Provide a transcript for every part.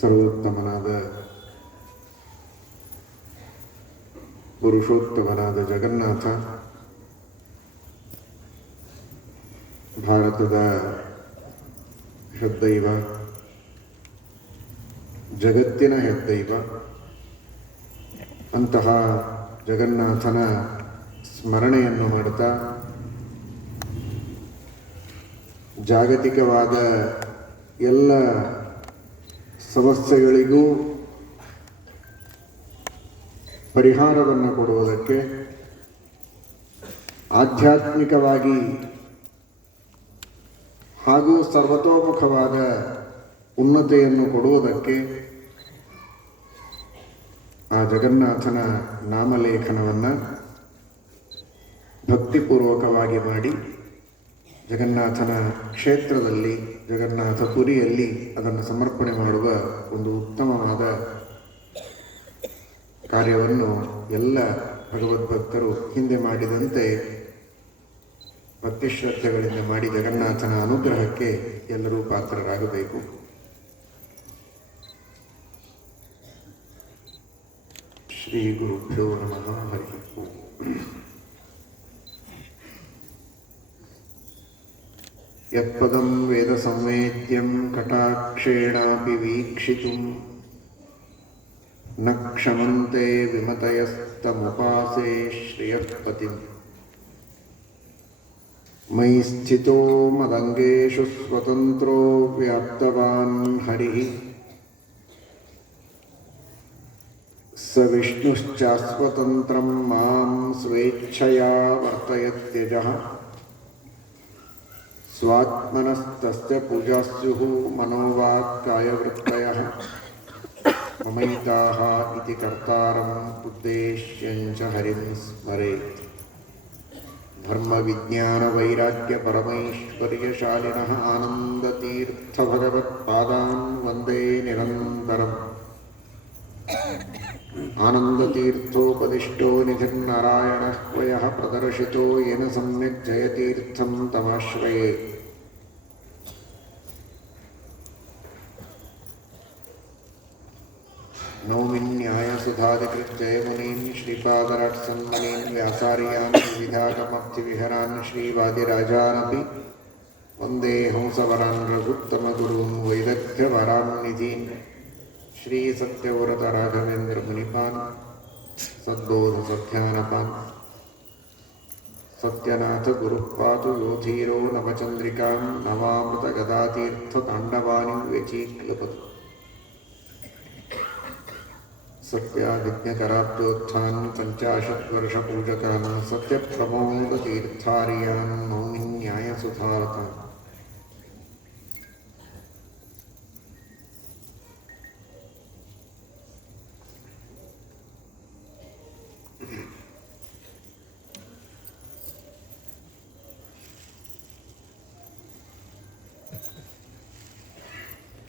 ಸರ್ವೋತ್ತಮನಾದ ಪುರುಷೋತ್ತಮನಾದ ಜಗನ್ನಾಥ ಭಾರತದ ಹೆದ್ದೈವ, ಜಗತ್ತಿನ ಹೆದ್ದೈವ. ಅಂತಹ ಜಗನ್ನಾಥನ ಸ್ಮರಣೆಯನ್ನು ಮಾಡುತ್ತಾ ಜಾಗತಿಕವಾದ ಎಲ್ಲ ಸಮಸ್ಯೆಗಳಿಗೂ ಪರಿಹಾರವನ್ನು ಕೊಡುವುದಕ್ಕೆ, ಆಧ್ಯಾತ್ಮಿಕವಾಗಿ ಹಾಗೂ ಸರ್ವತೋಮುಖವಾದ ಉನ್ನತಿಯನ್ನು ಕೊಡುವುದಕ್ಕೆ ಆ ಜಗನ್ನಾಥನ ನಾಮಲೇಖನವನ್ನು ಭಕ್ತಿಪೂರ್ವಕವಾಗಿ ಮಾಡಿ ಜಗನ್ನಾಥನ ಕ್ಷೇತ್ರದಲ್ಲಿ, ಜಗನ್ನಾಥ ಪುರಿಯಲ್ಲಿ ಅದನ್ನು ಸಮರ್ಪಣೆ ಮಾಡುವ ಒಂದು ಉತ್ತಮವಾದ ಕಾರ್ಯವನ್ನು ಎಲ್ಲ ಭಗವದ್ಭಕ್ತರು ಹಿಂದೆ ಮಾಡಿದಂತೆ ಭಕ್ತಿಶ್ರದ್ಧೆಗಳಿಂದ ಮಾಡಿ ಜಗನ್ನಾಥನ ಅನುಗ್ರಹಕ್ಕೆ ಎಲ್ಲರೂ ಪಾತ್ರರಾಗಬೇಕು. ಶ್ರೀ ಗುರುಭ್ಯೋ ನಮಃ. ಹರಿ ಓಂ. ಯತ್ಪದಂ ವೇದ ಸಂವೇದ್ಯಂ ಕಟಾಕ್ಷೇಣಾಪಿ ವೀಕ್ಷಿತುಂ ನ ಕ್ಷಮಂತೆ ವಿಮತಯಸ್ತಮುಪಾಸೇ ಶ್ರಿಯಃಪತಿಂ. ಮಯಿ ಸ್ಥಿತೋ ಮದಂಗೇಷು ಸ್ವತಂತ್ರೋ ವ್ಯಾಪ್ತವಾನ್ ಹರಿಃ ಸ ವಿಷ್ಣುಶ್ಚಾಸ್ವತಂತ್ರಂ ಮಾಂ ಸ್ವೇಚ್ಛಯಾ ವರ್ತಯತ್ಯಜಃ. ಸ್ವಾತ್ಮನಸ್ತಸ್ಯ ಪೂಜಾಸ್ಯುಃ ಮನೋವಾಕ್ಕಾಯವೃತ್ತಯಃ ಮಮೈತಾಃ ಇತಿ ಕರ್ತಾರಂ ಉದ್ದೇಶ್ಯಂಚ ಹರಿಂ ಸ್ಮರೇತ್. ಧರ್ಮವಿಜ್ಞಾನವೈರಾಗ್ಯ ಪರಮೈಶ್ವರ್ಯಶಾಲಿನಃ ಆನಂದತೀರ್ಥಭಗವತ್ಪಾದಾನ್ ವಂದೇ ನಿರಂತರಂ. ಆನಂದತೀರ್ಥೋಪದಿಷ್ಟೋ ನಿಧಿರ್ನಾರಾಯಣಃ ವಯಃ ಪ್ರದರ್ಶಿತೋ ಯೇನ ಸಮ್ಯಕ್ ಜಯತೀರ್ಥಂ ತಮಾಶ್ರಯೇ. ನೌಮಿನ್ಯಾಯಸುಧಾಧಿಕೃತ್ ಜಯಮುನೀನ್ ಶ್ರೀಪಾದರಾಟ್ಸನ್ಮನೀನ್ ವ್ಯಾಸಾರ್ಯಾನ್ ವಿವಿಧಾಗಮಪ್ತಿವಿಹರಾನ್ ಶ್ರೀವಾದಿರಾಜಾನಪಿ ವಂದೇ ಹಂಸವರಾನ್ ರಘುತ್ತಮಗುರೂನ್ ವೈದಗ್ಧ್ಯವರಾನ್ ನಿಧೀನ್. ಶ್ರೀ ಸತ್ಯವ್ರತ ರಾಘವೇಂದ್ರ ಮುನಿಪಾನ್ ಸದ್ಬೋಧ ಸತ್ಯಾನಪಾನ್. ಸತ್ಯನಾಥ ಗುರುಃ ಪಾತು ಯೋಧೀರೋ ನವಚಂದ್ರಿಕಾಂ ನವಾಮೃತ ಗದಾತೀರ್ಥ ತಾಂಡವಾನಿ ವ್ಯಚೀಕ್ಲಪತು. ಸತ್ಯಾದಿಜ್ಞಕರಾಬ್ದೋತ್ಥಾನ್ ಪಂಚಾಶತ್ವರ್ಷಪೂಜಕಾನ್ ಸತ್ಯಪ್ರಮೋದತೀರ್ಥಾರ್ಯಾನ್ ಮೌನಿನ್ಯಾಯಸುಧಾರತಾನ್.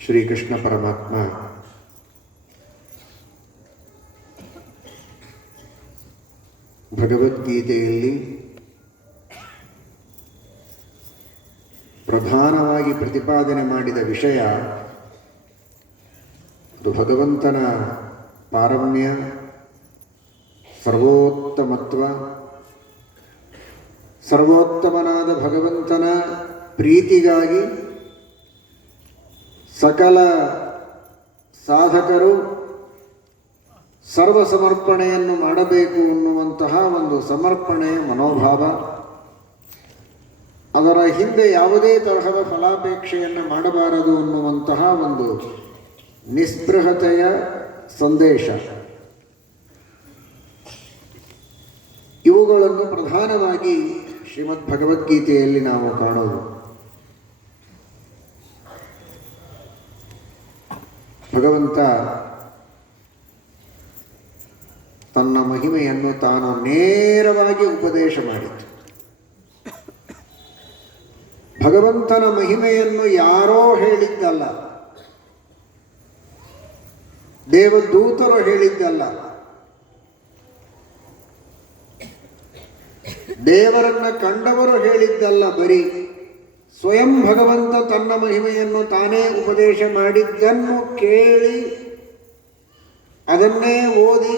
ಶ್ರೀಕೃಷ್ಣ ಪರಮಾತ್ಮ ಭಗವದ್ಗೀತೆಯಲ್ಲಿ ಪ್ರಧಾನವಾಗಿ ಪ್ರತಿಪಾದನೆ ಮಾಡಿದ ವಿಷಯ ಅದು ಭಗವಂತನ ಪಾರಮ್ಯ, ಸರ್ವೋತ್ತಮತ್ವ, ಸರ್ವೋತ್ತಮನಾದ ಭಗವಂತನ ಪ್ರೀತಿಗಾಗಿ ಸಕಲ ಸಾಧಕರು ಸರ್ವ ಸಮರ್ಪಣೆಯನ್ನು ಮಾಡಬೇಕು ಅನ್ನುವಂತಹ ಒಂದು ಸಮರ್ಪಣೆಯ ಮನೋಭಾವ, ಅದರ ಹಿಂದೆ ಯಾವುದೇ ತರಹದ ಫಲಾಪೇಕ್ಷೆಯನ್ನು ಮಾಡಬಾರದು ಅನ್ನುವಂತಹ ಒಂದು ನಿಸ್ಪೃಹತೆಯ ಸಂದೇಶ, ಇವುಗಳನ್ನು ಪ್ರಧಾನವಾಗಿ ಶ್ರೀಮದ್ ಭಗವದ್ಗೀತೆಯಲ್ಲಿ ನಾವು ಕಾಣೋದು. ಭಗವಂತ ತನ್ನ ಮಹಿಮೆಯನ್ನು ತಾನು ನೇರವಾಗಿ ಉಪದೇಶ ಮಾಡಿತು. ಭಗವಂತನ ಮಹಿಮೆಯನ್ನು ಯಾರೋ ಹೇಳಿದ್ದಲ್ಲ, ದೇವದೂತರು ಹೇಳಿದ್ದಲ್ಲ, ದೇವರನ್ನ ಕಂಡವರು ಹೇಳಿದ್ದಲ್ಲ, ಬರೀ ಸ್ವಯಂ ಭಗವಂತ ತನ್ನ ಮಹಿಮೆಯನ್ನು ತಾನೇ ಉಪದೇಶ ಮಾಡಿದ್ದನ್ನು ಕೇಳಿ ಅದನ್ನೇ ಓದಿ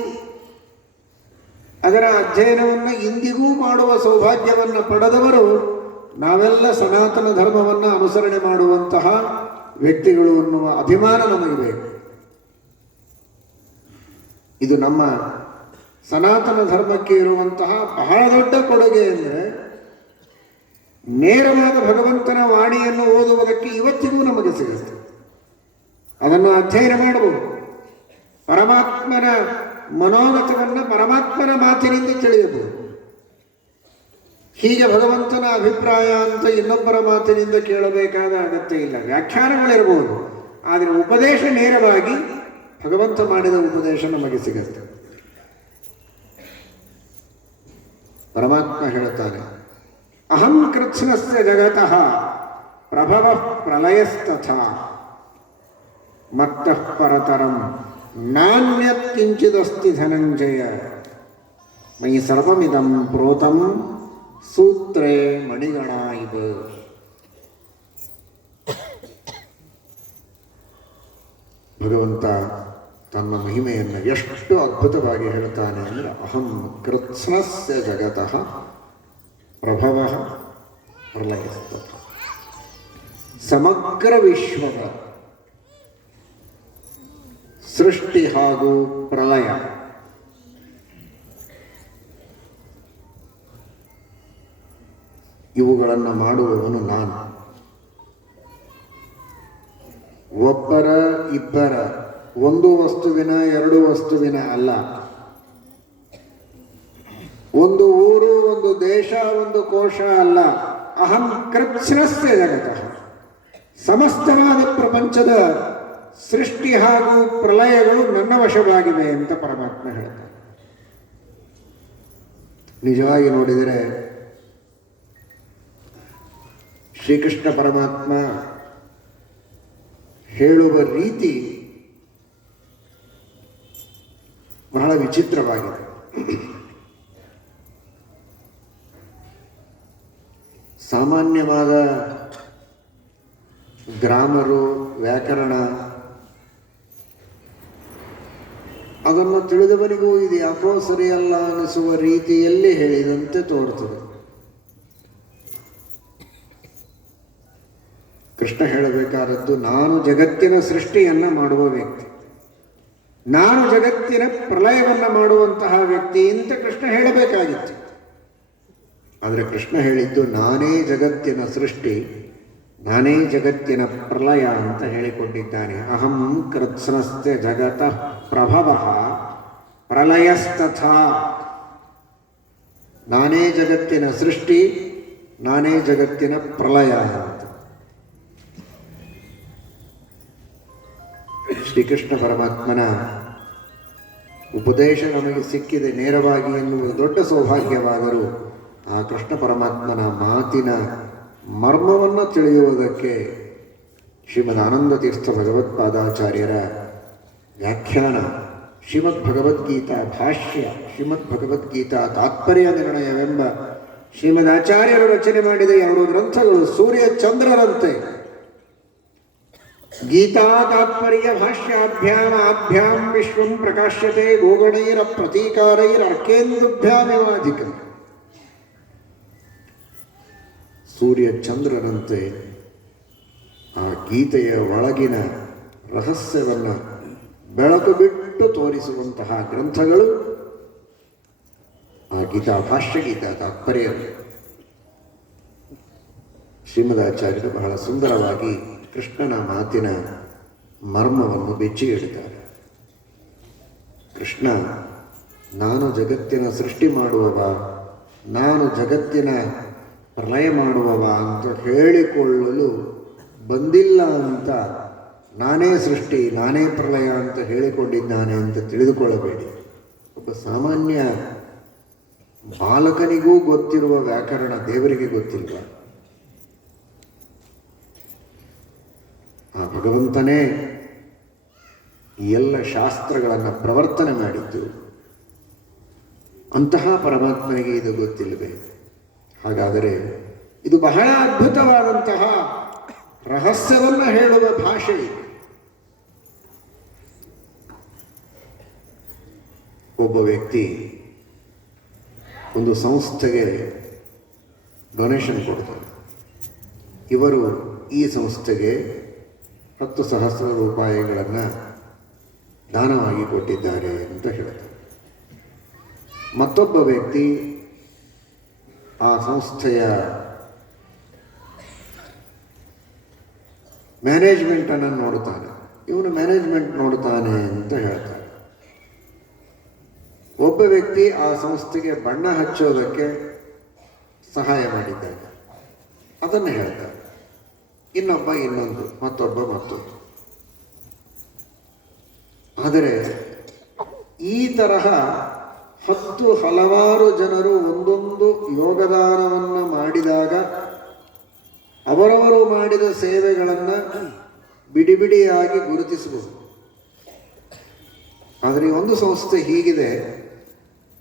ಅದರ ಅಧ್ಯಯನವನ್ನು ಇಂದಿಗೂ ಮಾಡುವ ಸೌಭಾಗ್ಯವನ್ನು ಪಡೆದವರು ನಾವೆಲ್ಲ ಸನಾತನ ಧರ್ಮವನ್ನು ಅನುಸರಣೆ ಮಾಡುವಂತಹ ವ್ಯಕ್ತಿಗಳು ಅನ್ನುವ ಅಭಿಮಾನ ನಮಗೆ ಬೇಕು. ಇದು ನಮ್ಮ ಸನಾತನ ಧರ್ಮಕ್ಕೆ ಇರುವಂತಹ ಬಹಳ ದೊಡ್ಡ ಕೊಡುಗೆ ಅಂದರೆ ನೇರವಾದ ಭಗವಂತನ ವಾಣಿಯನ್ನು ಓದುವುದಕ್ಕೆ ಇವತ್ತಿಗೂ ನಮಗೆ ಸಿಗುತ್ತೆ. ಅದನ್ನು ಅಧ್ಯಯನ ಮಾಡಬಹುದು. ಪರಮಾತ್ಮನ ಮನೋಗತವನ್ನು ಪರಮಾತ್ಮನ ಮಾತಿನಿಂದ ತಿಳಿಯಬಹುದು. ಹೀಗೆ ಭಗವಂತನ ಅಭಿಪ್ರಾಯ ಅಂತ ಇನ್ನೊಬ್ಬರ ಮಾತಿನಿಂದ ಕೇಳಬೇಕಾದ ಅಗತ್ಯ ಇಲ್ಲ. ವ್ಯಾಖ್ಯಾನಗಳಿರಬಹುದು, ಆದರೆ ಉಪದೇಶ ನೇರವಾಗಿ ಭಗವಂತ ಮಾಡಿದ ಉಪದೇಶ ನಮಗೆ ಸಿಗುತ್ತೆ. ಪರಮಾತ್ಮ ಹೇಳುತ್ತಾನೆ, ಅಹಂ ಕೃತ್ಸ್ನಸ್ಯ ಜಗತಃ ಪ್ರಭವ ಪ್ರಲಯಸ್ತಥಾ ಮತ್ತಃ ಪರತರಂ ನಾನ್ಯತ್ ಕಿಂಚಿದಸ್ತಿ ಧನಂಜಯ ಮಯಿ ಸರ್ವಮಿದಂ ಪ್ರೋತಂ ಸೂತ್ರೇ ಮಣಿಗಣ ಇವ. ಭಗವಂತ ತನ್ನ ಮಹಿಮೆಯನ್ನು ಎಷ್ಟು ಅದ್ಭುತವಾಗಿ ಹೇಳ್ತಾನೆ ಅಂದರೆ, ಅಹಂ ಕೃತ್ಸ್ನಸ್ಯ ಜಗತಃ ಪ್ರಭವ ಪ್ರಲಯಸ್ತಥ. ಸಮಗ್ರ ವಿಶ್ವದ ಸೃಷ್ಟಿ ಹಾಗೂ ಪ್ರಲಯ ಇವುಗಳನ್ನು ಮಾಡುವವನು ನಾನು. ಒಬ್ಬರ ಇಬ್ಬರ, ಒಂದು ವಸ್ತುವಿನ ಎರಡು ವಸ್ತುವಿನ ಅಲ್ಲ. ಒಂದು ಊರು, ಒಂದು ದೇಶ, ಒಂದು ಕೋಶ ಅಲ್ಲ. ಅಹಂ ಕೃತ್ಸ್ನಸ್ಯ ಜಗತಃ, ಸಮಸ್ತವಾದ ಪ್ರಪಂಚದ ಸೃಷ್ಟಿ ಹಾಗೂ ಪ್ರಲಯಗಳು ನನ್ನ ವಶವಾಗಿವೆ ಅಂತ ಪರಮಾತ್ಮ ಹೇಳ್ತಾರೆ. ನಿಜವಾಗಿ ನೋಡಿದರೆ ಶ್ರೀಕೃಷ್ಣ ಪರಮಾತ್ಮ ಹೇಳುವ ರೀತಿ ಬಹಳ ವಿಚಿತ್ರವಾಗಿದೆ. ಸಾಮಾನ್ಯವಾದ ಗ್ರಾಮರು, ವ್ಯಾಕರಣ ಅದನ್ನು ತಿಳಿದವನಿಗೂ ಇದು ಯಾಕೋ ಸರಿಯಲ್ಲ ಅನಿಸುವ ರೀತಿಯಲ್ಲಿ ಹೇಳಿದಂತೆ ತೋರುತ್ತದೆ. ಕೃಷ್ಣ ಹೇಳಬೇಕಾದದ್ದು, ನಾನು ಜಗತ್ತಿನ ಸೃಷ್ಟಿಯನ್ನು ಮಾಡುವ ವ್ಯಕ್ತಿ, ನಾನು ಜಗತ್ತಿನ ಪ್ರಲಯವನ್ನು ಮಾಡುವಂತಹ ವ್ಯಕ್ತಿ ಅಂತ ಕೃಷ್ಣ ಹೇಳಬೇಕಾಗಿತ್ತು. ಆದರೆ ಕೃಷ್ಣ ಹೇಳಿದ್ದು ನಾನೇ ಜಗತ್ತಿನ ಸೃಷ್ಟಿ, ನಾನೇ ಜಗತ್ತಿನ ಪ್ರಲಯ ಅಂತ ಹೇಳಿಕೊಂಡಿದ್ದಾನೆ. ಅಹಂ ಕೃತ್ಸ್ನಸ್ಯ ಜಗತಃ ಪ್ರಭವ ಪ್ರಲಯಸ್ತಥಾ. ನಾನೇ ಜಗತ್ತಿನ ಸೃಷ್ಟಿ, ನಾನೇ ಜಗತ್ತಿನ ಪ್ರಲಯ ಅಂತ. ಶ್ರೀಕೃಷ್ಣ ಪರಮಾತ್ಮನ ಉಪದೇಶ ನಮಗೆ ಸಿಕ್ಕಿದೆ ನೇರವಾಗಿ ಎನ್ನುವುದು ದೊಡ್ಡ ಸೌಭಾಗ್ಯವಾದರೂ ಆ ಕೃಷ್ಣ ಪರಮಾತ್ಮನ ಮಾತಿನ ಮರ್ಮವನ್ನು ತಿಳಿಯುವುದಕ್ಕೆ ಶ್ರೀಮದ್ ಆನಂದ ತೀರ್ಥ ಭಗವತ್ಪಾದಾಚಾರ್ಯರ ವ್ಯಾಖ್ಯಾನ, ಶ್ರೀಮದ್ ಭಗವದ್ಗೀತಾ ಭಾಷ್ಯ, ಶ್ರೀಮದ್ ಭಗವದ್ಗೀತಾ ತಾತ್ಪರ್ಯ ನಿರ್ಣಯವೆಂಬ ಶ್ರೀಮದ್ ಆಚಾರ್ಯರು ರಚನೆ ಮಾಡಿದ ಎರಡು ಗ್ರಂಥಗಳು ಸೂರ್ಯ ಚಂದ್ರರಂತೆ. ಗೀತಾ ತಾತ್ಪರ್ಯ ಭಾಷ್ಯಾಭ್ಯಾಂ ಆಭ್ಯಾಂ ವಿಶ್ವಂ ಪ್ರಕಾಶ್ಯತೆ ಗೋಗಣೈರ ಪ್ರತೀಕಾರೈರ್ ಅರ್ಕೇಂದುಭ್ಯಾಮಿವಾಧಿಕಂ. ಸೂರ್ಯ ಚಂದ್ರರಂತೆ ಆ ಗೀತೆಯ ಒಳಗಿನ ರಹಸ್ಯವನ್ನು ಬೆಳಕು ಬಿಟ್ಟು ತೋರಿಸುವಂತಹ ಗ್ರಂಥಗಳು ಆ ಗೀತಾ ಭಾಷ್ಯ, ಗೀತಾ ತಾತ್ಪರ್ಯ. ಶ್ರೀಮದಾಚಾರ್ಯರು ಬಹಳ ಸುಂದರವಾಗಿ ಕೃಷ್ಣನ ಮಾತಿನ ಮರ್ಮವನ್ನು ಬೆಚ್ಚಿ ಇಡುತ್ತಾರೆ. ಕೃಷ್ಣ ನಾನು ಜಗತ್ತಿನ ಸೃಷ್ಟಿ ಮಾಡುವವ, ನಾನು ಜಗತ್ತಿನ ಪ್ರಲಯ ಮಾಡುವವ ಅಂತ ಹೇಳಿಕೊಳ್ಳಲು ಬಂದಿಲ್ಲ ಅಂತ, ನಾನೇ ಸೃಷ್ಟಿ ನಾನೇ ಪ್ರಲಯ ಅಂತ ಹೇಳಿಕೊಂಡಿದ್ದಾನೆ ಅಂತ ತಿಳಿದುಕೊಳ್ಳಬೇಡಿ. ಒಬ್ಬ ಸಾಮಾನ್ಯ ಬಾಲಕನಿಗೂ ಗೊತ್ತಿರುವ ವ್ಯಾಕರಣ ದೇವರಿಗೆ ಗೊತ್ತಿಲ್ವ? ಆ ಭಗವಂತನೇ ಈ ಎಲ್ಲ ಶಾಸ್ತ್ರಗಳನ್ನು ಪ್ರವರ್ತನೆ ಮಾಡಿದ್ದು. ಅಂತಹ ಪರಮಾತ್ಮನಿಗೆ ಇದು ಗೊತ್ತಿಲ್ಲವೇ? ಹಾಗಾದರೆ ಇದು ಬಹಳ ಅದ್ಭುತವಾದಂತಹ ರಹಸ್ಯವನ್ನು ಹೇಳುವ ಭಾಷೆ ಇದು. ಒಬ್ಬ ವ್ಯಕ್ತಿ ಒಂದು ಸಂಸ್ಥೆಗೆ ಡೊನೇಷನ್ ಕೊಡ್ತಾರೆ. ಇವರು ಈ ಸಂಸ್ಥೆಗೆ 10,000 ರೂಪಾಯಿಗಳನ್ನು ದಾನವಾಗಿ ಕೊಟ್ಟಿದ್ದಾರೆ ಅಂತ ಹೇಳ್ತಾರೆ. ಮತ್ತೊಬ್ಬ ವ್ಯಕ್ತಿ ಆ ಸಂಸ್ಥೆಯ ಮ್ಯಾನೇಜ್ಮೆಂಟನ್ನು ನೋಡುತ್ತಾನೆ. ಇವನು ಮ್ಯಾನೇಜ್ಮೆಂಟ್ ನೋಡುತ್ತಾನೆ ಅಂತ ಹೇಳ್ತಾರೆ. ಒಬ್ಬ ವ್ಯಕ್ತಿ ಆ ಸಂಸ್ಥೆಗೆ ಬಣ್ಣ ಹಚ್ಚೋದಕ್ಕೆ ಸಹಾಯ ಮಾಡಿದ್ದಾನೆ, ಅದನ್ನು ಹೇಳ್ತಾರೆ. ಇನ್ನೊಬ್ಬ ಇನ್ನೊಂದು, ಮತ್ತೊಬ್ಬ ಮತ್ತೊಂದು. ಆದರೆ ಈ ತರಹ ಹಲವಾರು ಜನರು ಒಂದೊಂದು ಯೋಗದಾನವನ್ನು ಮಾಡಿದಾಗ ಅವರವರು ಮಾಡಿದ ಸೇವೆಗಳನ್ನು ಬಿಡಿ ಬಿಡಿಯಾಗಿ ಗುರುತಿಸಬಹುದು. ಆದರೆ ಒಂದು ಸಂಸ್ಥೆ ಹೀಗಿದೆ,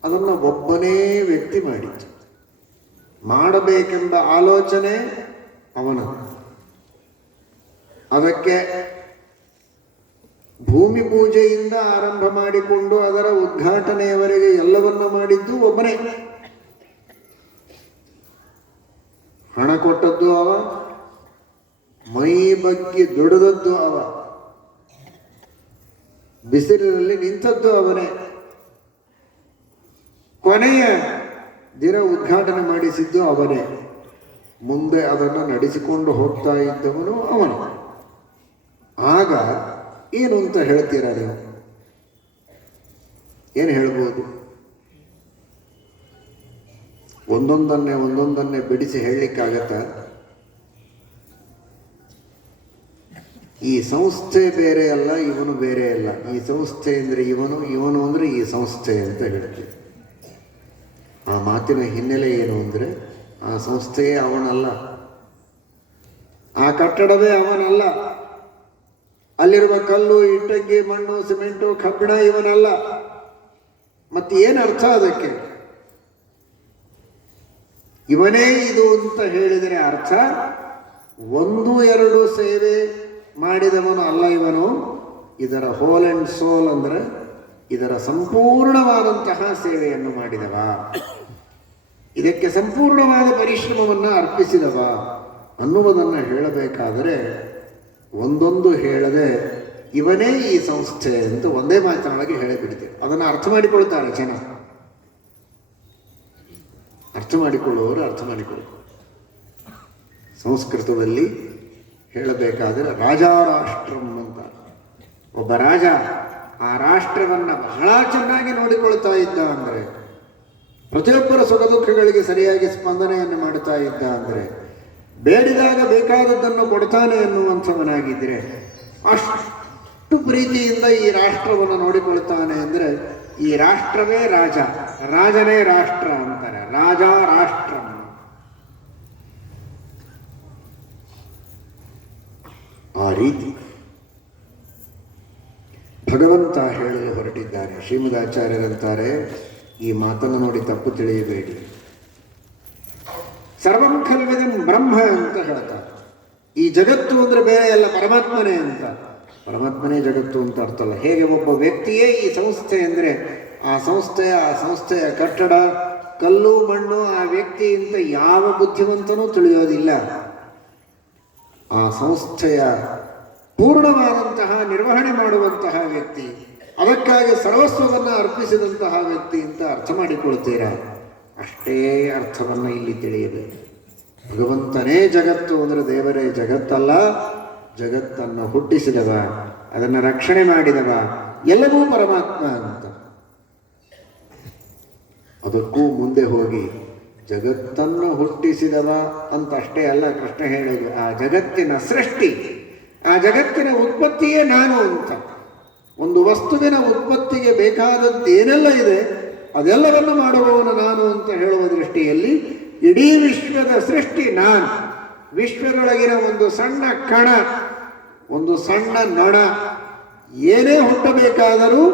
ಅದನ್ನು ಒಬ್ಬನೇ ವ್ಯಕ್ತಿ ಮಾಡಿದ್ದು. ಮಾಡಬೇಕೆಂಬ ಆಲೋಚನೆ ಅವನ, ಅದಕ್ಕೆ ಭೂಮಿ ಪೂಜೆಯಿಂದ ಆರಂಭ ಮಾಡಿಕೊಂಡು ಅದರ ಉದ್ಘಾಟನೆಯವರೆಗೆ ಎಲ್ಲವನ್ನ ಮಾಡಿದ್ದು ಒಬ್ಬನೇ. ಹಣ ಕೊಟ್ಟದ್ದು ಅವ, ಮೈ ಬಗ್ಗಿ ದುಡಿದದ್ದು ಅವ, ಬಿಸಿಲಿನಲ್ಲಿ ನಿಂತದ್ದು ಅವನೇ, ಕೊನೆಯ ದಿನ ಉದ್ಘಾಟನೆ ಮಾಡಿಸಿದ್ದು ಅವನೇ, ಮುಂದೆ ಅದನ್ನು ನಡೆಸಿಕೊಂಡು ಹೋಗ್ತಾ ಇದ್ದವನು ಅವನು. ಆಗ ಏನು ಅಂತ ಹೇಳ್ತೀರಾ ನೀವು? ಏನು ಹೇಳ್ಬೋದು? ಒಂದೊಂದನ್ನೇ ಬಿಡಿಸಿ ಹೇಳಲಿಕ್ಕಾಗತ್ತ? ಈ ಸಂಸ್ಥೆ ಬೇರೆ ಅಲ್ಲ, ಇವನು ಬೇರೆ ಅಲ್ಲ. ಈ ಸಂಸ್ಥೆ ಅಂದರೆ ಇವನು, ಇವನು ಅಂದರೆ ಈ ಸಂಸ್ಥೆ ಅಂತ ಹೇಳ್ತೀವಿ. ಆ ಮಾತಿನ ಹಿನ್ನೆಲೆ ಏನು ಅಂದರೆ, ಆ ಸಂಸ್ಥೆಯೇ ಅವನಲ್ಲ, ಆ ಕಟ್ಟಡವೇ ಅವನಲ್ಲ, ಅಲ್ಲಿರುವ ಕಲ್ಲು, ಇಟ್ಟಂಗಿ, ಮಣ್ಣು, ಸಿಮೆಂಟು, ಕಬ್ಬಿಣ ಇವನಲ್ಲ. ಮತ್ತೆ ಏನು ಅರ್ಥ ಅದಕ್ಕೆ? ಇವನೇ ಇದು ಅಂತ ಹೇಳಿದರೆ ಅರ್ಥ 1-2 ಸೇವೆ ಮಾಡಿದವನು ಅಲ್ಲ ಇವನು. ಇದರ ಹೋಲ್ ಅಂಡ್ ಸೋಲ್ ಅಂದರೆ ಇದರ ಸಂಪೂರ್ಣವಾದಂತಹ ಸೇವೆಯನ್ನು ಮಾಡಿದವ, ಇದಕ್ಕೆ ಸಂಪೂರ್ಣವಾದ ಪರಿಶ್ರಮವನ್ನು ಅರ್ಪಿಸಿದವ ಅನ್ನುವುದನ್ನು ಹೇಳಬೇಕಾದರೆ ಒಂದೊಂದು ಹೇಳದೆ ಇವನೇ ಈ ಸಂಸ್ಥೆ ಅಂತ ಒಂದೇ ಮಾತಿನೊಳಗೆ ಹೇಳಿಬಿಡ್ತೇವೆ. ಅದನ್ನು ಅರ್ಥ ಮಾಡಿಕೊಳ್ತಾರೆ ಜನ, ಅರ್ಥ ಮಾಡಿಕೊಳ್ಳುವವರು ಅರ್ಥ ಮಾಡಿಕೊಳ್ಳುವರು. ಸಂಸ್ಕೃತದಲ್ಲಿ ಹೇಳಬೇಕಾದರೆ ರಾಜಾರಾಷ್ಟ್ರಂ ಅಂತ, ಒಬ್ಬ ರಾಜ ಆ ರಾಷ್ಟ್ರವನ್ನು ಬಹಳ ಚೆನ್ನಾಗಿ ನೋಡಿಕೊಳ್ತಾ ಇದ್ದ ಅಂದರೆ, ಪ್ರತಿಯೊಬ್ಬರ ಸುಖ ದುಃಖಗಳಿಗೆ ಸರಿಯಾಗಿ ಸ್ಪಂದನೆಯನ್ನು ಮಾಡುತ್ತಾ ಇದ್ದ ಅಂದರೆ, ಬೇಡಿದಾಗ ಬೇಕಾದದ್ದನ್ನು ಕೊಡ್ತಾನೆ ಎನ್ನುವಂಥವನಾಗಿದ್ದರೆ, ಅಷ್ಟು ಪ್ರೀತಿಯಿಂದ ಈ ರಾಷ್ಟ್ರವನ್ನು ನೋಡಿಕೊಳ್ತಾನೆ ಅಂದರೆ ಈ ರಾಷ್ಟ್ರವೇ ರಾಜ, ರಾಜನೇ ರಾಷ್ಟ್ರ ಅಂತಾರೆ. ರಾಜ ರಾಷ್ಟ್ರ. ಆ ರೀತಿ ಭಗವಂತ ಹೇಳಲು ಹೊರಟಿದ್ದಾರೆ. ಶ್ರೀಮದಾಚಾರ್ಯರಂತಾರೆ, ಈ ಮಾತನ್ನು ನೋಡಿ ತಪ್ಪು ತಿಳಿಯಬೇಡಿ. ಸರ್ವಂ ಖಲ್ವಿದಂ ಬ್ರಹ್ಮ ಅಂತ ಹೇಳ್ತಾರೆ. ಈ ಜಗತ್ತು ಅಂದರೆ ಬೇರೆ ಅಲ್ಲ, ಪರಮಾತ್ಮನೇ ಅಂತ. ಪರಮಾತ್ಮನೇ ಜಗತ್ತು ಅಂತ ಅರ್ಥ ಅಲ್ಲ. ಹೇಗೆ ಒಬ್ಬ ವ್ಯಕ್ತಿಯೇ ಈ ಸಂಸ್ಥೆ ಅಂದರೆ ಆ ಸಂಸ್ಥೆಯ ಕಟ್ಟಡ, ಕಲ್ಲು, ಮಣ್ಣು, ಆ ವ್ಯಕ್ತಿ ಅಂತ ಯಾವ ಬುದ್ಧಿವಂತನೂ ತಿಳಿಯೋದಿಲ್ಲ. ಆ ಸಂಸ್ಥೆಯ ಪೂರ್ಣವಾದಂತಹ ನಿರ್ವಹಣೆ ಮಾಡುವಂತಹ ವ್ಯಕ್ತಿ, ಅದಕ್ಕಾಗಿ ಸರ್ವಸ್ವವನ್ನು ಅರ್ಪಿಸಿದಂತಹ ವ್ಯಕ್ತಿ ಅಂತ ಅರ್ಥ ಮಾಡಿಕೊಳ್ತೀರಾ. ಅಷ್ಟೇ ಅರ್ಥವನ್ನು ಇಲ್ಲಿ ತಿಳಿಯಬೇಕು. ಭಗವಂತನೇ ಜಗತ್ತು ಅಂದರೆ ದೇವರೇ ಜಗತ್ತಲ್ಲ, ಜಗತ್ತನ್ನು ಹುಟ್ಟಿಸಿದವ, ಅದನ್ನು ರಕ್ಷಣೆ ಮಾಡಿದವ, ಎಲ್ಲವೂ ಪರಮಾತ್ಮ ಅಂತ. ಅದಕ್ಕೂ ಮುಂದೆ ಹೋಗಿ ಜಗತ್ತನ್ನು ಹುಟ್ಟಿಸಿದವ ಅಂತ ಅಷ್ಟೇ ಅಲ್ಲ ಕೃಷ್ಣ ಹೇಳೋದು, ಆ ಜಗತ್ತಿನ ಸೃಷ್ಟಿ, ಆ ಜಗತ್ತಿನ ಉತ್ಪತ್ತಿಯೇ ನಾನು ಅಂತ. ಒಂದು ವಸ್ತುವಿನ ಉತ್ಪತ್ತಿಗೆ ಬೇಕಾದದ್ದು ಏನೆಲ್ಲ ಇದೆ ಅದೆಲ್ಲವನ್ನು ಮಾಡುವವನು ನಾನು ಅಂತ ಹೇಳುವ ದೃಷ್ಟಿಯಲ್ಲಿ ಇಡೀ ವಿಶ್ವದ ಸೃಷ್ಟಿ ನಾನು. ವಿಶ್ವದೊಳಗಿನ ಒಂದು ಸಣ್ಣ ಕಣ, ಒಂದು ಸಣ್ಣ ನೊಣ ಏನೇ ಹುಟ್ಟಬೇಕಾದರೂ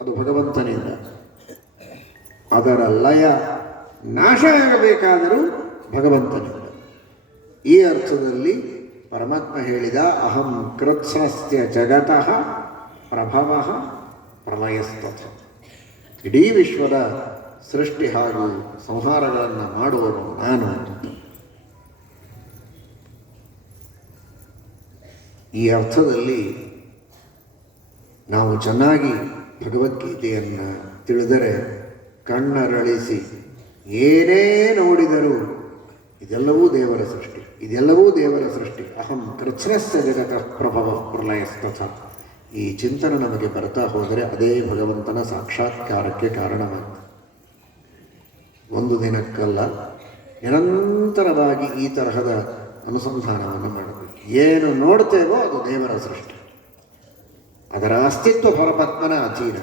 ಅದು ಭಗವಂತನಿಂದ, ಅದರ ಲಯ ನಾಶ ಆಗಬೇಕಾದರೂ ಭಗವಂತನಿಂದ. ಈ ಅರ್ಥದಲ್ಲಿ ಪರಮಾತ್ಮ ಹೇಳಿದ ಅಹಂ ಕೃತ್ಸ್ನಸ್ಯ ಜಗತಃ ಪ್ರಭವ ಪ್ರಲಯಸ್ತಥ. ಇಡೀ ವಿಶ್ವದ ಸೃಷ್ಟಿ ಹಾಗೂ ಸಂಹಾರಗಳನ್ನು ಮಾಡುವವನು ನಾನು. ಈ ಅರ್ಥದಲ್ಲಿ ನಾವು ಚೆನ್ನಾಗಿ ಭಗವದ್ಗೀತೆಯನ್ನು ತಿಳಿದರೆ ಕಣ್ಣರಳಿಸಿ ಏನೇ ನೋಡಿದರೂ ಇದೆಲ್ಲವೂ ದೇವರ ಸೃಷ್ಟಿ, ಇದೆಲ್ಲವೂ ದೇವರ ಸೃಷ್ಟಿ. ಅಹಂ ಕೃತ್ಸ್ನಸ್ಯ ಜಗತಃ ಪ್ರಭವ ಪ್ರಲಯಸ್ತಥ. ಈ ಚಿಂತನೆ ನಮಗೆ ಬರ್ತಾ ಹೋದರೆ ಅದೇ ಭಗವಂತನ ಸಾಕ್ಷಾತ್ಕಾರಕ್ಕೆ ಕಾರಣವಾಗ್ತದೆ. ಒಂದು ದಿನಕ್ಕಲ್ಲ, ನಿರಂತರವಾಗಿ ಈ ತರಹದ ಅನುಸಂಧಾನವನ್ನು ಮಾಡಬೇಕು. ಏನು ನೋಡ್ತೇವೋ ಅದು ದೇವರ ಸೃಷ್ಟಿ, ಅದರ ಅಸ್ತಿತ್ವ ಪರಮಾತ್ಮನ ಅಧೀನ,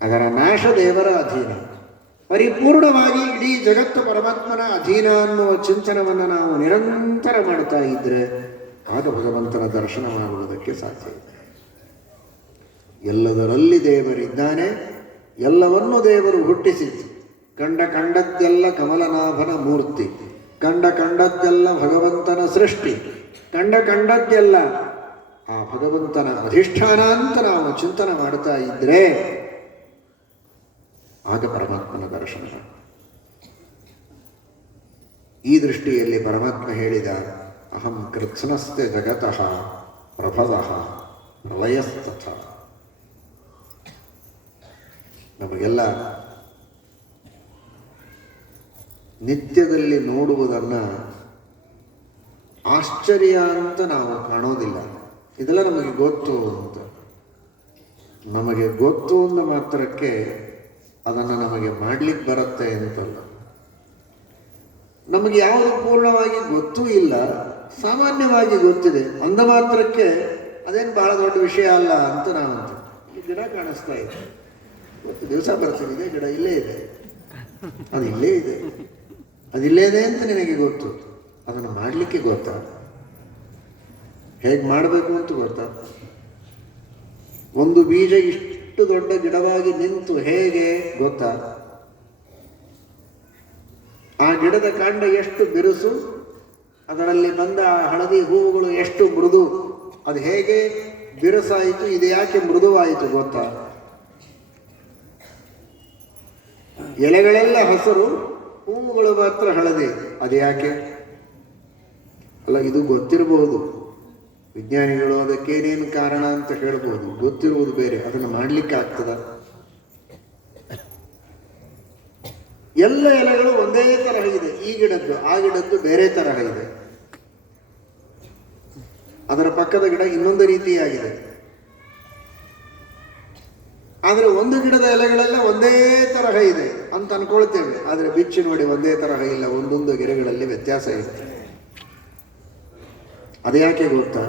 ಅದರ ನಾಶ ದೇವರ ಅಧೀನ. ಪರಿಪೂರ್ಣವಾಗಿ ಇಡೀ ಜಗತ್ತು ಪರಮಾತ್ಮನ ಅಧೀನ ಅನ್ನುವ ಚಿಂತನವನ್ನು ನಾವು ನಿರಂತರ ಮಾಡ್ತಾ ಇದ್ದರೆ ಆಗ ಭಗವಂತನ ದರ್ಶನವಾಗುವುದಕ್ಕೆ ಸಾಧ್ಯ ಇದೆ. ಎಲ್ಲದರಲ್ಲಿ ದೇವರಿದ್ದಾನೆ, ಎಲ್ಲವನ್ನೂ ದೇವರು ಹುಟ್ಟಿಸಿದ್ದು. ಕಂಡದ್ದೆಲ್ಲ ಕಮಲನಾಭನ ಮೂರ್ತಿ, ಕಂಡದ್ದೆಲ್ಲ ಭಗವಂತನ ಸೃಷ್ಟಿ, ಕಂಡದ್ದೆಲ್ಲ ಆ ಭಗವಂತನ ಅಧಿಷ್ಠಾನ ಅಂತ ನಾವು ಚಿಂತನೆ ಮಾಡ್ತಾ ಇದ್ರೆ ಆಗ ಪರಮಾತ್ಮನ ದರ್ಶನ. ಈ ದೃಷ್ಟಿಯಲ್ಲಿ ಪರಮಾತ್ಮ ಹೇಳಿದ ಅಹಂ ಕೃತ್ಸ್ನಸ್ಯ ಜಗತಃ ಪ್ರಭವಃ ಪ್ರಲಯಸ್ತಥ. ನಮಗೆಲ್ಲ ನಿತ್ಯದಲ್ಲಿ ನೋಡುವುದನ್ನು ಆಶ್ಚರ್ಯ ಅಂತ ನಾವು ಕಾಣೋದಿಲ್ಲ. ಇದೆಲ್ಲ ನಮಗೆ ಗೊತ್ತು ಅಂತ. ನಮಗೆ ಗೊತ್ತು ಅಂದ ಮಾತ್ರಕ್ಕೆ ಅದನ್ನು ನಮಗೆ ಮಾಡಲಿಕ್ಕೆ ಬರುತ್ತೆ ಅಂತಲ್ಲ. ನಮಗೆ ಯಾವುದು ಪೂರ್ಣವಾಗಿ ಗೊತ್ತೂ ಇಲ್ಲ, ಸಾಮಾನ್ಯವಾಗಿ ಗೊತ್ತಿದೆ ಅಂದ ಮಾತ್ರಕ್ಕೆ ಅದೇನು ಬಹಳ ದೊಡ್ಡ ವಿಷಯ ಅಲ್ಲ ಅಂತ ನಾವು ಅಂತ. ಈ ಗಿಡ ಕಾಣಿಸ್ತಾ ಇದೆ, ಇವತ್ತು ದಿವಸ ಬರ್ತಿದೆ, ಗಿಡ ಇಲ್ಲೇ ಇದೆ, ಅದು ಇಲ್ಲೇ ಇದೆ, ಅದಿಲ್ಲೇ ಇದೆ ಅಂತ ನಿನಗೆ ಗೊತ್ತು. ಅದನ್ನು ಮಾಡಲಿಕ್ಕೆ ಗೊತ್ತಾ? ಹೇಗೆ ಮಾಡಬೇಕು ಅಂತ ಗೊತ್ತಾ? ಒಂದು ಬೀಜ ಇಷ್ಟು ದೊಡ್ಡ ಗಿಡವಾಗಿ ನಿಂತು ಹೇಗೆ ಗೊತ್ತಾ? ಆ ಗಿಡದ ಕಾಂಡ ಎಷ್ಟು ಬಿರುಸು, ಅದರಲ್ಲಿ ಬಂದ ಹಳದಿ ಹೂವುಗಳು ಎಷ್ಟು ಮೃದು, ಅದು ಹೇಗೆ ಬಿರುಸಾಯಿತು, ಇದು ಯಾಕೆ ಮೃದುವಾಯಿತು ಗೊತ್ತಾ? ಎಲೆಗಳೆಲ್ಲ ಹಸಿರು, ಹೂವುಗಳು ಮಾತ್ರ ಹಳದಿ, ಅದು ಯಾಕೆ? ಅಲ್ಲ, ಇದು ಗೊತ್ತಿರಬಹುದು, ವಿಜ್ಞಾನಿಗಳು ಅದಕ್ಕೇನೇನು ಕಾರಣ ಅಂತ ಹೇಳ್ಬೋದು, ಗೊತ್ತಿರುವುದು ಬೇರೆ, ಅದನ್ನು ಮಾಡಲಿಕ್ಕೆ ಆಗ್ತದ? ಎಲ್ಲ ಎಲೆಗಳು ಒಂದೇ ತರಹ ಇದೆ, ಈ ಗಿಡದ್ದು ಆ ಗಿಡದ್ದು ಬೇರೆ ತರಹ ಇದೆ, ಅದರ ಪಕ್ಕದ ಗಿಡ ಇನ್ನೊಂದು ರೀತಿಯಾಗಿದೆ. ಆದರೆ ಒಂದು ಗಿಡದ ಎಲೆಗಳೆಲ್ಲ ಒಂದೇ ತರಹ ಇದೆ ಅಂತ ಅನ್ಕೊಳ್ತೇವೆ, ಆದರೆ ಬಿಚ್ಚಿ ನೋಡಿ ಒಂದೇ ತರಹ ಇಲ್ಲ, ಒಂದೊಂದು ಗಿಡಗಳಲ್ಲಿ ವ್ಯತ್ಯಾಸ ಇರುತ್ತೆ. ಅದ್ಯಾಕೆ ಗೊತ್ತಾ?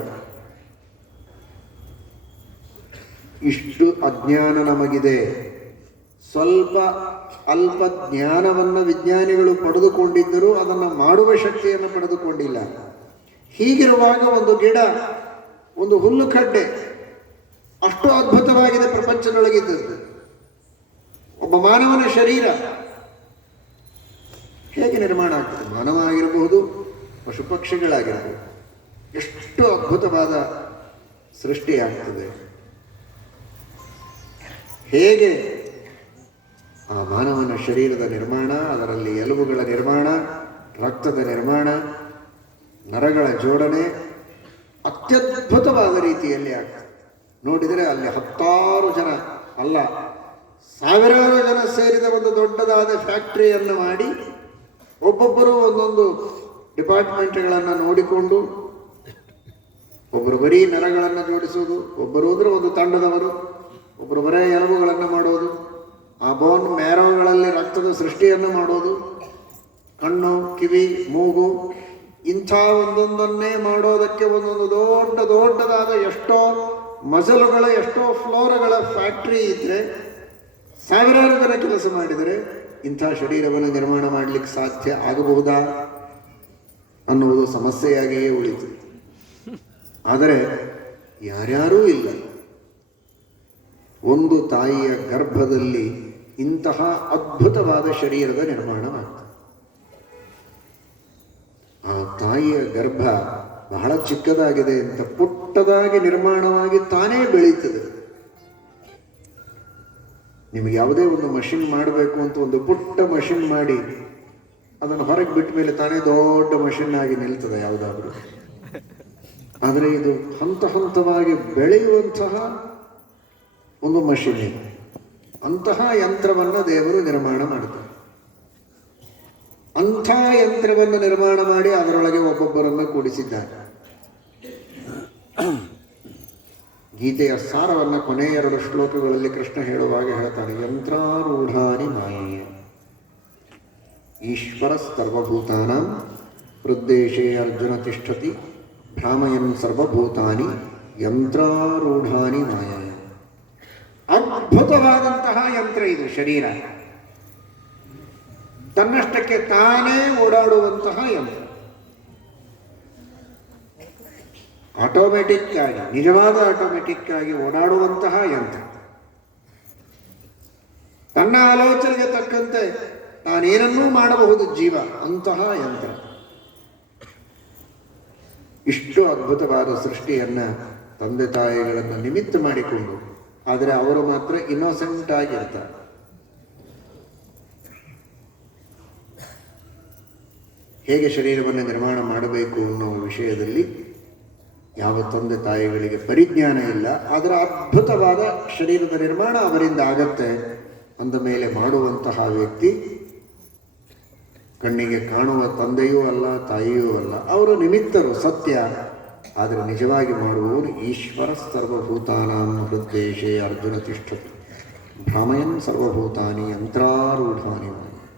ಇಷ್ಟು ಅಜ್ಞಾನ ನಮಗಿದೆ. ಸ್ವಲ್ಪ ಅಲ್ಪ ಜ್ಞಾನವನ್ನು ವಿಜ್ಞಾನಿಗಳು ಪಡೆದುಕೊಂಡಿದ್ದರೂ ಅದನ್ನು ಮಾಡುವ ಶಕ್ತಿಯನ್ನು ಪಡೆದುಕೊಂಡಿಲ್ಲ. ಹೀಗಿರುವಾಗ ಒಂದು ಗಿಡ, ಒಂದು ಹುಲ್ಲುಕಡ್ಡೆ ಅಷ್ಟು ಅದ್ಭುತವಾಗಿದೆ ಪ್ರಪಂಚದೊಳಗಿದ್ದದ್ದು. ಒಬ್ಬ ಮಾನವನ ಶರೀರ ಹೇಗೆ ನಿರ್ಮಾಣ ಆಗ್ತದೆ? ಮಾನವ ಆಗಿರಬಹುದು, ಪಶು ಪಕ್ಷಿಗಳಾಗಿರಬಹುದು, ಎಷ್ಟು ಅದ್ಭುತವಾದ ಸೃಷ್ಟಿಯಾಗ್ತದೆ. ಹೇಗೆ ಆ ಮಾನವನ ಶರೀರದ ನಿರ್ಮಾಣ, ಅದರಲ್ಲಿ ಎಲುಬುಗಳ ನಿರ್ಮಾಣ, ರಕ್ತದ ನಿರ್ಮಾಣ, ನರಗಳ ಜೋಡಣೆ ಅತ್ಯದ್ಭುತವಾದ ರೀತಿಯಲ್ಲಿ ಆಗ್ತದೆ. ನೋಡಿದರೆ ಅಲ್ಲಿ 10 ಜನ ಅಲ್ಲ, 1000 ಜನ ಸೇರಿದ ಒಂದು ದೊಡ್ಡದಾದ ಫ್ಯಾಕ್ಟರಿಯನ್ನು ಮಾಡಿ ಒಬ್ಬೊಬ್ಬರು ಒಂದೊಂದು ಡಿಪಾರ್ಟ್ಮೆಂಟ್ಗಳನ್ನು ನೋಡಿಕೊಂಡು, ಒಬ್ಬರು ಬರೀ ನರಗಳನ್ನು ಜೋಡಿಸುವುದು, ಒಬ್ಬರು ಅಂದರೆ ಒಂದು ತಂಡದವರು, ಒಬ್ಬರು ಬರೇ ಎಲುಬುಗಳನ್ನು ಮಾಡೋದು, ಆ ಬೋನ್ ಮ್ಯಾರೋಗಳಲ್ಲಿ ರಕ್ತದ ಸೃಷ್ಟಿಯನ್ನು ಮಾಡೋದು, ಕಣ್ಣು, ಕಿವಿ, ಮೂಗು, ಇಂಥ ಒಂದೊಂದನ್ನೇ ಮಾಡೋದಕ್ಕೆ ಒಂದೊಂದು ದೊಡ್ಡದಾದ ಎಷ್ಟೋ ಮಜಲುಗಳ, ಎಷ್ಟೋ ಫ್ಲೋರ್ಗಳ ಫ್ಯಾಕ್ಟ್ರಿ ಇದ್ದರೆ 1000 ಜನ ಕೆಲಸ ಮಾಡಿದರೆ ಇಂಥ ಶರೀರವನ್ನು ನಿರ್ಮಾಣ ಮಾಡಲಿಕ್ಕೆ ಸಾಧ್ಯ ಆಗಬಹುದಾ ಅನ್ನುವುದು ಸಮಸ್ಯೆಯಾಗಿಯೇ ಉಳಿತು. ಆದರೆ ಯಾರ್ಯಾರೂ ಇಲ್ಲ. ಒಂದು ತಾಯಿಯ ಗರ್ಭದಲ್ಲಿ ಇಂತಹ ಅದ್ಭುತವಾದ ಶರೀರದ ನಿರ್ಮಾಣವಾಗ್ತದೆ. ತಾಯಿಯ ಗರ್ಭ ಬಹಳ ಚಿಕ್ಕದಾಗಿದೆ ಅಂತ ಪುಟ್ಟದಾಗಿ ನಿರ್ಮಾಣವಾಗಿ ತಾನೇ ಬೆಳೀತದೆ. ನಿಮಗೆ ಯಾವುದೇ ಒಂದು ಮಷಿನ್ ಮಾಡಬೇಕು ಅಂತ ಒಂದು ಪುಟ್ಟ ಮಷಿನ್ ಮಾಡಿ ಅದನ್ನು ಹೊರಗೆ ಬಿಟ್ಟ ಮೇಲೆ ತಾನೇ ದೊಡ್ಡ ಮಷಿನ್ ಆಗಿ ನಿಲ್ತದೆ ಯಾವುದಾದ್ರೂ. ಆದರೆ ಇದು ಹಂತ ಹಂತವಾಗಿ ಬೆಳೆಯುವಂತಹ ಒಂದು ಮಷಿನ್ ಇದೆ. ಅಂತಹ ಯಂತ್ರವನ್ನು ದೇವರು ನಿರ್ಮಾಣ ಮಾಡ್ತಾರೆ. ಅಂಥ ಯಂತ್ರವನ್ನು ನಿರ್ಮಾಣ ಮಾಡಿ ಅದರೊಳಗೆ ಒಬ್ಬೊಬ್ಬರನ್ನು ಕೂಡಿಸಿದ್ದಾರೆ. ಗೀತೆಯ ಸಾರವನ್ನು ಕೊನೆಯ 2 ಶ್ಲೋಕಗಳಲ್ಲಿ ಕೃಷ್ಣ ಹೇಳುವಾಗ ಹೇಳ್ತಾನೆ, ಯಂತ್ರಾರೂಢಾನಿ ಮಾಯೇಯ ಈಶ್ವರ ಸರ್ವಭೂತಾನಾಂ ಹೃದ್ದೇಶೇ ಅರ್ಜುನ ತಿಷ್ಠತಿ ಭ್ರಾಮಯನ್ ಸರ್ವಭೂತಾನಿ ಯಂತ್ರಾರೂಢಾನಿ ಮಾಯೇಯ. ಅದ್ಭುತವಾದಂತಹ ಯಂತ್ರ ಇದು. ಶರೀರ ತನ್ನಷ್ಟಕ್ಕೆ ತಾನೇ ಓಡಾಡುವಂತಹ ಯಂತ್ರ. ಆಟೋಮೆಟಿಕ್ ಆಗಿ, ನಿಜವಾದ ಆಟೋಮೆಟಿಕ್ ಆಗಿ ಓಡಾಡುವಂತಹ ಯಂತ್ರ. ತನ್ನ ಆಲೋಚನೆಗೆ ತಕ್ಕಂತೆ ತಾನೇನನ್ನೂ ಮಾಡಬಹುದು ಜೀವ, ಅಂತಹ ಯಂತ್ರ. ಇಷ್ಟು ಅದ್ಭುತವಾದ ಸೃಷ್ಟಿಯನ್ನ ತಂದೆ ತಾಯಿಗಳನ್ನು ನಿಮಿತ್ತ ಮಾಡಿಕೊಂಡು, ಆದರೆ ಅವರು ಮಾತ್ರ ಇನ್ನೋಸೆಂಟ್ ಆಗಿರ್ತಾರೆ. ಹೇಗೆ ಶರೀರವನ್ನು ನಿರ್ಮಾಣ ಮಾಡಬೇಕು ಅನ್ನೋ ವಿಷಯದಲ್ಲಿ ಯಾವ ತಂದೆ ತಾಯಿಗಳಿಗೆ ಪರಿಜ್ಞಾನ ಇಲ್ಲ. ಅದರ ಅದ್ಭುತವಾದ ಶರೀರದ ನಿರ್ಮಾಣ ಅವರಿಂದ ಆಗತ್ತೆ ಅಂದ ಮೇಲೆ ಮಾಡುವಂತಹ ವ್ಯಕ್ತಿ ಕಣ್ಣಿಗೆ ಕಾಣುವ ತಂದೆಯೂ ಅಲ್ಲ, ತಾಯಿಯೂ ಅಲ್ಲ. ಅವರು ನಿಮಿತ್ತರು, ಸತ್ಯ. ಆದರೆ ನಿಜವಾಗಿ ಮಾಡುವವನು ಈಶ್ವರ ಸರ್ವಭೂತಾನಾಂ ಹೃದ್ದೇಶೇ ಅರ್ಜುನ ತಿಷ್ಠತಿ ಭ್ರಾಮಯನ್ ಸರ್ವಭೂತಾನಿ ಯಂತ್ರಾರೂಢಾನಿ.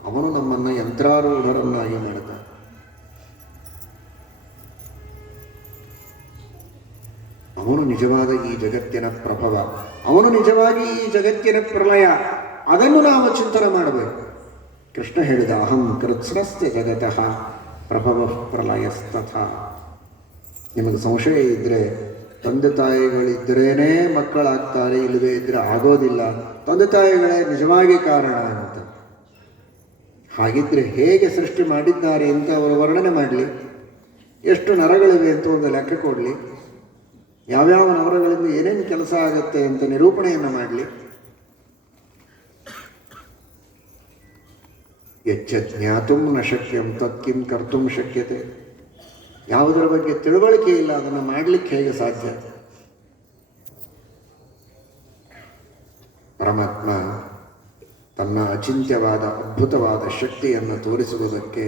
ಅವನು ನಮ್ಮನ್ನು ಯಂತ್ರಾರೂಢರನ್ನಾಗಿ ಮಾಡ್ತಾನೆ. ಅವನು ನಿಜವಾದ ಈ ಜಗತ್ತಿನ ಪ್ರಭವ, ಅವನು ನಿಜವಾಗಿ ಈ ಜಗತ್ತಿನ ಪ್ರಲಯ. ಅದನ್ನು ನಾವು ಚಿಂತನೆ ಮಾಡಬೇಕು. ಕೃಷ್ಣ ಹೇಳಿದ, ಅಹಂ ಕೃತ್ಸ್ನಸ್ಯ ಜಗತಃ ಪ್ರಭವ ಪ್ರಲಯಸ್ತಥಾ. ನಿಮಗೆ ಸಂಶಯ ಇದ್ದರೆ, ತಂದೆ ತಾಯಿಗಳಿದ್ದರೇನೇ ಮಕ್ಕಳಾಗ್ತಾರೆ, ಇಲ್ಲವೇ ಇದ್ದರೆ ಆಗೋದಿಲ್ಲ, ತಂದೆ ತಾಯಿಗಳೇ ನಿಜವಾಗಿ ಕಾರಣ ಅಂತ. ಹಾಗಿದ್ರೆ ಹೇಗೆ ಸೃಷ್ಟಿ ಮಾಡಿದ್ದಾರೆ ಅಂತ ಅವರು ವರ್ಣನೆ ಮಾಡಲಿ. ಎಷ್ಟು ನರಗಳಿವೆ ಅಂತ ಒಂದು ಲೆಕ್ಕ ಕೊಡಲಿ. ಯಾವ್ಯಾವ ನರಗಳಿಂದ ಏನೇನು ಕೆಲಸ ಆಗುತ್ತೆ ಅಂತ ನಿರೂಪಣೆಯನ್ನು ಮಾಡಲಿ. ಯಚ್ಚ ಜ್ಞಾತುಂ ನ ಶಕ್ಯಂ ತತ್ಕಿಂ ಕರ್ತುಂ ಶಕ್ಯತೆ. ಯಾವುದರ ಬಗ್ಗೆ ತಿಳುವಳಿಕೆ ಇಲ್ಲ, ಅದನ್ನು ಮಾಡಲಿಕ್ಕೆ ಹೇಗೆ ಸಾಧ್ಯ? ಪರಮಾತ್ಮ ತನ್ನ ಅಚಿಂತ್ಯವಾದ ಅದ್ಭುತವಾದ ಶಕ್ತಿಯನ್ನು ತೋರಿಸುವುದಕ್ಕೆ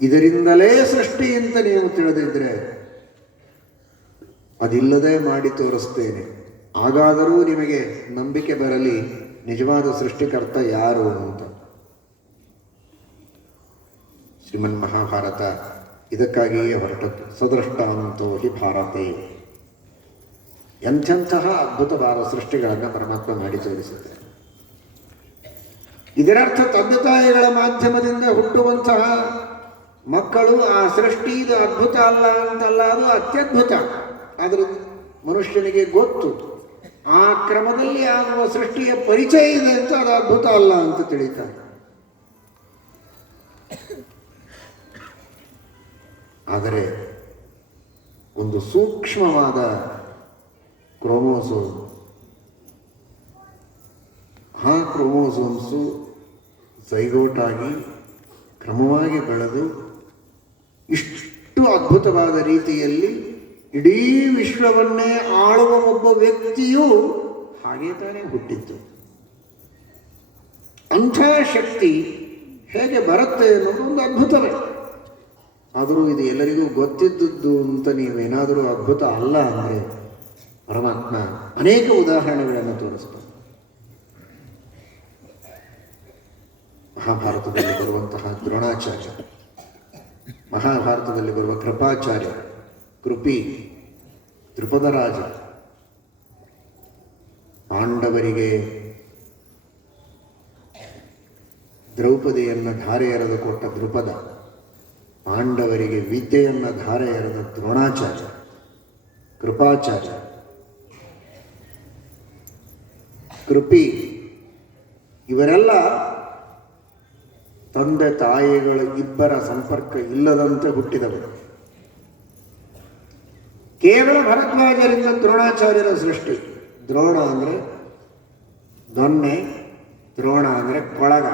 ಇದರಿಂದಲೇ ಸೃಷ್ಟಿ ಅಂತ ನೀವು ತಿಳಿದಿದ್ರೆ, ಅದಿಲ್ಲದೆ ಮಾಡಿ ತೋರಿಸ್ತೇನೆ, ಆಗಾದರೂ ನಿಮಗೆ ನಂಬಿಕೆ ಬರಲಿ ನಿಜವಾದ ಸೃಷ್ಟಿಕರ್ತ ಯಾರು ಅಂತ. ಶ್ರೀಮನ್ ಮಹಾಭಾರತ ಇದಕ್ಕಾಗಿಯೇ ಹೊರಟದ್ದು. ಸದೃಷ್ಟಾಂತೋ ಹಿ ಭಾರತೆ. ಎಂಥೆಂತಹ ಅದ್ಭುತವಾದ ಸೃಷ್ಟಿಗಳನ್ನು ಪರಮಾತ್ಮ ಮಾಡಿ ತೋರಿಸುತ್ತೆ. ಇದರರ್ಥ ತಂದೆ ತಾಯಿಗಳ ಮಾಧ್ಯಮದಿಂದ ಹುಟ್ಟುವಂತಹ ಮಕ್ಕಳು ಆ ಸೃಷ್ಟಿ ಇದು ಅದ್ಭುತ ಅಲ್ಲ ಅಂತಲ್ಲ, ಅದು ಅತ್ಯದ್ಭುತ. ಆದರೆ ಮನುಷ್ಯನಿಗೆ ಗೊತ್ತು ಆ ಕ್ರಮದಲ್ಲಿ ಆಗುವ ಸೃಷ್ಟಿಯ ಪರಿಚಯ ಇದೆ ಅಂತ ಅದು ಅದ್ಭುತ ಅಲ್ಲ ಅಂತ ತಿಳಿತಾರೆ. ಆದರೆ ಒಂದು ಸೂಕ್ಷ್ಮವಾದ ಕ್ರೋಮೋಸೋಮ್, ಆ ಕ್ರೋಮೋಸೋಮ್ಸು ಝೈಗೋಟಾಗಿ ಕ್ರಮವಾಗಿ ಬೆಳೆದು ಇಷ್ಟು ಅದ್ಭುತವಾದ ರೀತಿಯಲ್ಲಿ ಇಡೀ ವಿಶ್ವವನ್ನೇ ಆಳುವ ಒಬ್ಬ ವ್ಯಕ್ತಿಯೂ ಹಾಗೇ ತಾನೇ ಹುಟ್ಟಿತ್ತು. ಅಂಥ ಶಕ್ತಿ ಹೇಗೆ ಬರುತ್ತೆ ಅನ್ನೋದು ಒಂದು ಅದ್ಭುತವೇ. ಆದರೂ ಇದು ಎಲ್ಲರಿಗೂ ಗೊತ್ತಿದ್ದದ್ದು ಅಂತ ನೀವೇನಾದರೂ ಅದ್ಭುತ ಅಲ್ಲ ಅಂದರೆ ಪರಮಾತ್ಮ ಅನೇಕ ಉದಾಹರಣೆಗಳನ್ನು ತೋರಿಸ್ತಾರೆ. ಮಹಾಭಾರತದಲ್ಲಿ ಬರುವಂತಹ ದ್ರೋಣಾಚಾರ್ಯ, ಮಹಾಭಾರತದಲ್ಲಿ ಬರುವ ಕೃಪಾಚಾರ್ಯ, ಕೃಪಿ, ದ್ರುಪದ ರಾಜ, ಪಾಂಡವರಿಗೆ ದ್ರೌಪದಿಯನ್ನು ಧಾರೆ ಎರೆದು ಕೊಟ್ಟ ದ್ರುಪದ, ಪಾಂಡವರಿಗೆ ವಿದ್ಯೆಯನ್ನು ಧಾರೆ ಎರೆದ ದ್ರೋಣಾಚಾರ್ಯ, ಕೃಪಾಚಾರ್ಯ, ಕೃಪಿ, ಇವರೆಲ್ಲ ತಂದೆ ತಾಯಿಗಳ ಇಬ್ಬರ ಸಂಪರ್ಕ ಇಲ್ಲದಂತೆ ಹುಟ್ಟಿದವರು. ಕೇವಲ ಭರದ್ವಾಜರಿಂದ ದ್ರೋಣಾಚಾರ್ಯರ ಸೃಷ್ಟಿ. ದ್ರೋಣ ಅಂದರೆ ದೊನ್ನೆ, ದ್ರೋಣ ಅಂದರೆ ಕೊಳಗ.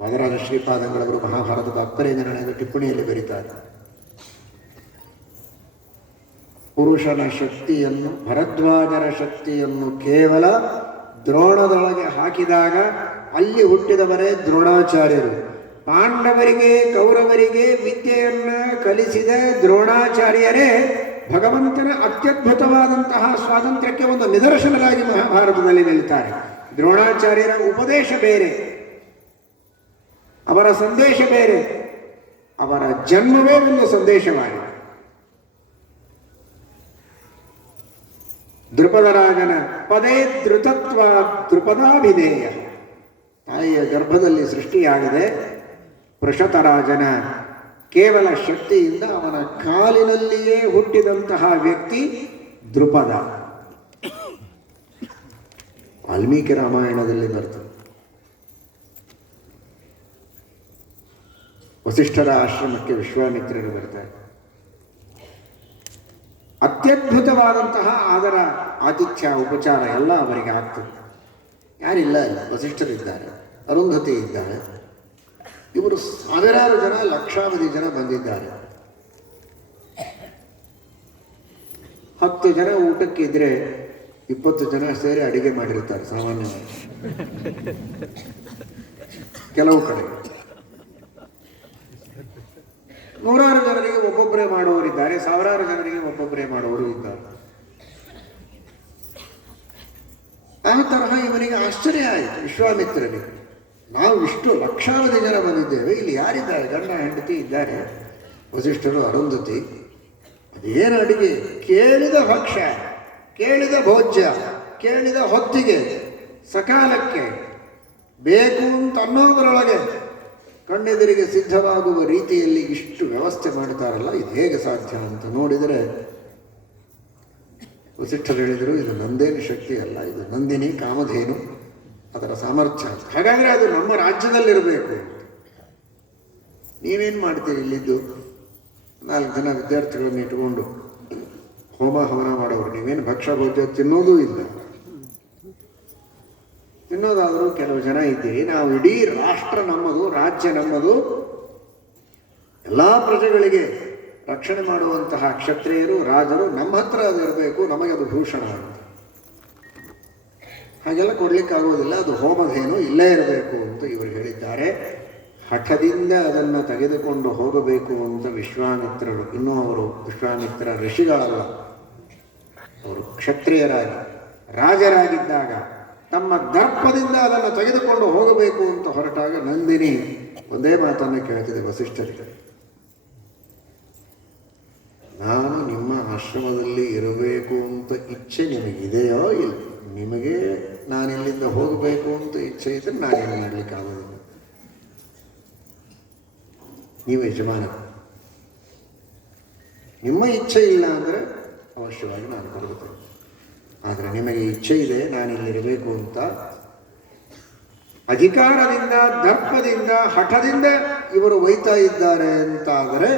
ವಾದರಾಜ ಶ್ರೀಪಾದಂಗಳವರು ಮಹಾಭಾರತದ ತಾತ್ಪರ್ಯ ನಿರ್ಣಯದ ಟಿಪ್ಪಣಿಯಲ್ಲಿ ಬರೀತಾರೆ. ಪುರುಷನ ಶಕ್ತಿಯನ್ನು, ಭರದ್ವಾಜರ ಶಕ್ತಿಯನ್ನು ಕೇವಲ ದ್ರೋಣದೊಳಗೆ ಹಾಕಿದಾಗ ಅಲ್ಲಿ ಹುಟ್ಟಿದವರೇ ದ್ರೋಣಾಚಾರ್ಯರು. ಪಾಂಡವರಿಗೆ ಕೌರವರಿಗೆ ವಿದ್ಯೆಯನ್ನು ಕಲಿಸಿದ ದ್ರೋಣಾಚಾರ್ಯರೇ ಭಗವಂತನ ಅತ್ಯದ್ಭುತವಾದಂತಹ ಸ್ವಾತಂತ್ರ್ಯಕ್ಕೆ ಒಂದು ನಿದರ್ಶನರಾಗಿ ಮಹಾಭಾರತದಲ್ಲಿ ನಿಲ್ತಾರೆ. ದ್ರೋಣಾಚಾರ್ಯರ ಉಪದೇಶ ಬೇರೆ, ಅವರ ಸಂದೇಶ ಬೇರೆ, ಅವರ ಜನ್ಮವೇ ಒಂದು ಸಂದೇಶವಾಗಿದೆ. ದೃಪದರಾಜನ ಪದೇ ಧೃತತ್ವ ದೃಪದಾಭಿಧೇಯ. ತಾಯಿಯ ಗರ್ಭದಲ್ಲಿ ಸೃಷ್ಟಿಯಾಗದೆ ಪೃಷತರಾಜನ ಕೇವಲ ಶಕ್ತಿಯಿಂದ ಅವನ ಕಾಲಿನಲ್ಲಿಯೇ ಹುಟ್ಟಿದಂತಹ ವ್ಯಕ್ತಿ ದೃಪದ. ವಾಲ್ಮೀಕಿ ರಾಮಾಯಣದಲ್ಲಿ ಬರ್ತದೆ. ವಸಿಷ್ಠರ ಆಶ್ರಮಕ್ಕೆ ವಿಶ್ವಾಮಿತ್ರರು ಬರ್ತಾರೆ. ಅತ್ಯದ್ಭುತವಾದಂತಹ ಆದರ ಆತಿಥ್ಯ ಉಪಚಾರ ಎಲ್ಲ ಅವರಿಗೆ ಆಗ್ತದೆ. ಯಾರಿಲ್ಲ ಇಲ್ಲ, ವಸಿಷ್ಠರಿದ್ದಾರೆ, ಅರುಂಧತಿ ಇದ್ದಾರೆ. ಇವರು ಸಾವಿರಾರು ಜನ, ಲಕ್ಷಾವಧಿ ಜನ ಬಂದಿದ್ದಾರೆ. 10 ಜನ ಊಟಕ್ಕಿದ್ರೆ 20 ಜನ ಸೇರಿ ಅಡಿಗೆ ಮಾಡಿರ್ತಾರೆ ಸಾಮಾನ್ಯವಾಗಿ. ಕೆಲವು ಕಡೆ ನೂರಾರು ಜನರಿಗೆ ಒಬ್ಬೊಬ್ಬರೇ ಮಾಡುವವರಿದ್ದಾರೆ, ಸಾವಿರಾರು ಜನರಿಗೆ ಒಬ್ಬೊಬ್ಬರೇ ಮಾಡುವವರು ಇದ್ದಾರೆ. ಆ ತರಹ ಇವನಿಗೆ ಆಶ್ಚರ್ಯ ಆಯಿತು ವಿಶ್ವಾಮಿತ್ರನಿಗೆ. ನಾವು ಇಷ್ಟು ಲಕ್ಷಾವಧಿ ಜನ ಬಂದಿದ್ದೇವೆ, ಇಲ್ಲಿ ಯಾರಿದ್ದಾರೆ? ಗಂಡ ಹೆಂಡತಿ ಇದ್ದಾರೆ, ವಸಿಷ್ಠರು, ಅರುಂಧತಿ. ಅದೇನು ಅಡಿಗೆ? ಕೇಳಿದ ಭಕ್ಷ್ಯ, ಕೇಳಿದ ಭೋಜ್ಯ, ಕೇಳಿದ ಹೊತ್ತಿಗೆ, ಸಕಾಲಕ್ಕೆ ಬೇಕು ಅಂತ ಅನ್ನೋದರೊಳಗೆ ಕಣ್ಣೆದುರಿಗೆ ಸಿದ್ಧವಾಗುವ ರೀತಿಯಲ್ಲಿ ಇಷ್ಟು ವ್ಯವಸ್ಥೆ ಮಾಡ್ತಾರಲ್ಲ, ಇದು ಹೇಗೆ ಸಾಧ್ಯ ಅಂತ ನೋಡಿದರೆ ವಸಿಷ್ಠರು ಹೇಳಿದರು, ಇದು ನಂದೇನು ಶಕ್ತಿ ಅಲ್ಲ, ಇದು ನಂದಿನಿ ಕಾಮಧೇನು, ಅದರ ಸಾಮರ್ಥ್ಯ. ಹಾಗಾದರೆ ಅದು ನಮ್ಮ ರಾಜ್ಯದಲ್ಲಿರಬೇಕು. ನೀವೇನು ಮಾಡ್ತೀರಿ ಇಲ್ಲಿದ್ದು? 4 ಜನ ವಿದ್ಯಾರ್ಥಿಗಳನ್ನು ಇಟ್ಟುಕೊಂಡು ಹೋಮ ಹವನ ಮಾಡೋರು. ನೀವೇನು ಭಕ್ಷ್ಯ ಭೋಜ್ಯ ತಿನ್ನೋದೂ ಇಲ್ಲ. ತಿನ್ನೋದಾದರೂ ಕೆಲವು ಜನ ಇದ್ದೀರಿ. ನಾವು ಇಡೀ ರಾಷ್ಟ್ರ ನಮ್ಮದು, ರಾಜ್ಯ ನಮ್ಮದು, ಎಲ್ಲ ಪ್ರಜೆಗಳಿಗೆ ರಕ್ಷಣೆ ಮಾಡುವಂತಹ ಕ್ಷತ್ರಿಯರು, ರಾಜರು ನಮ್ಮ ಹತ್ರ ಅದು ಇರಬೇಕು, ನಮಗೆ ಅದು ಭೂಷಣ ಅಂತ. ಹಾಗೆಲ್ಲ ಕೊಡ್ಲಿಕ್ಕಾಗೋದಿಲ್ಲ, ಅದು ಹೋಮಧೇನು ಇಲ್ಲೇ ಇರಬೇಕು ಅಂತ ಇವರು ಹೇಳಿದ್ದಾರೆ. ಹಠದಿಂದ ಅದನ್ನು ತೆಗೆದುಕೊಂಡು ಹೋಗಬೇಕು ಅಂತ ವಿಶ್ವಾಮಿತ್ರರು, ಇನ್ನೂ ಅವರು ವಿಶ್ವಾಮಿತ್ರ ಋಷಿಗಳಲ್ಲ, ಅವರು ಕ್ಷತ್ರಿಯರಾಗಿ ರಾಜರಾಗಿದ್ದಾಗ ತಮ್ಮ ದರ್ಪದಿಂದ ಅದನ್ನು ತೆಗೆದುಕೊಂಡು ಹೋಗಬೇಕು ಅಂತ ಹೊರಟಾಗ ನಂದಿನಿ ಒಂದೇ ಮಾತನ್ನು ಕೇಳ್ತಿದೆ ವಸಿಷ್ಠರಿಗೆ, ನಾನು ನಿಮ್ಮ ಆಶ್ರಮದಲ್ಲಿ ಇರಬೇಕು ಅಂತ ಇಚ್ಛೆ ನಿಮಗಿದೆಯೋ ಇಲ್ಲ? ನಿಮಗೆ ನಾನಿಲ್ಲಿಂದ ಹೋಗಬೇಕು ಅಂತ ಇಚ್ಛೆ ಇದ್ದರೆ ನಾನೇನು ಮಾಡಲಿಕ್ಕೆ ಆಗೋದಿಲ್ಲ. ನೀವು ಯಜಮಾನ, ನಿಮ್ಮ ಇಚ್ಛೆ ಇಲ್ಲ ಅಂದರೆ ಅವಶ್ಯವಾಗಿ ನಾನು ಕೊಡುತ್ತೇನೆ. ಆದರೆ ನಿಮಗೆ ಇಚ್ಛೆ ಇದೆ ನಾನಿಲ್ಲಿರಬೇಕು ಅಂತ, ಅಧಿಕಾರದಿಂದ, ದರ್ಪದಿಂದ, ಹಠದಿಂದ ಇವರು ಒಯ್ತಾ ಇದ್ದಾರೆ ಅಂತ ಆದರೆ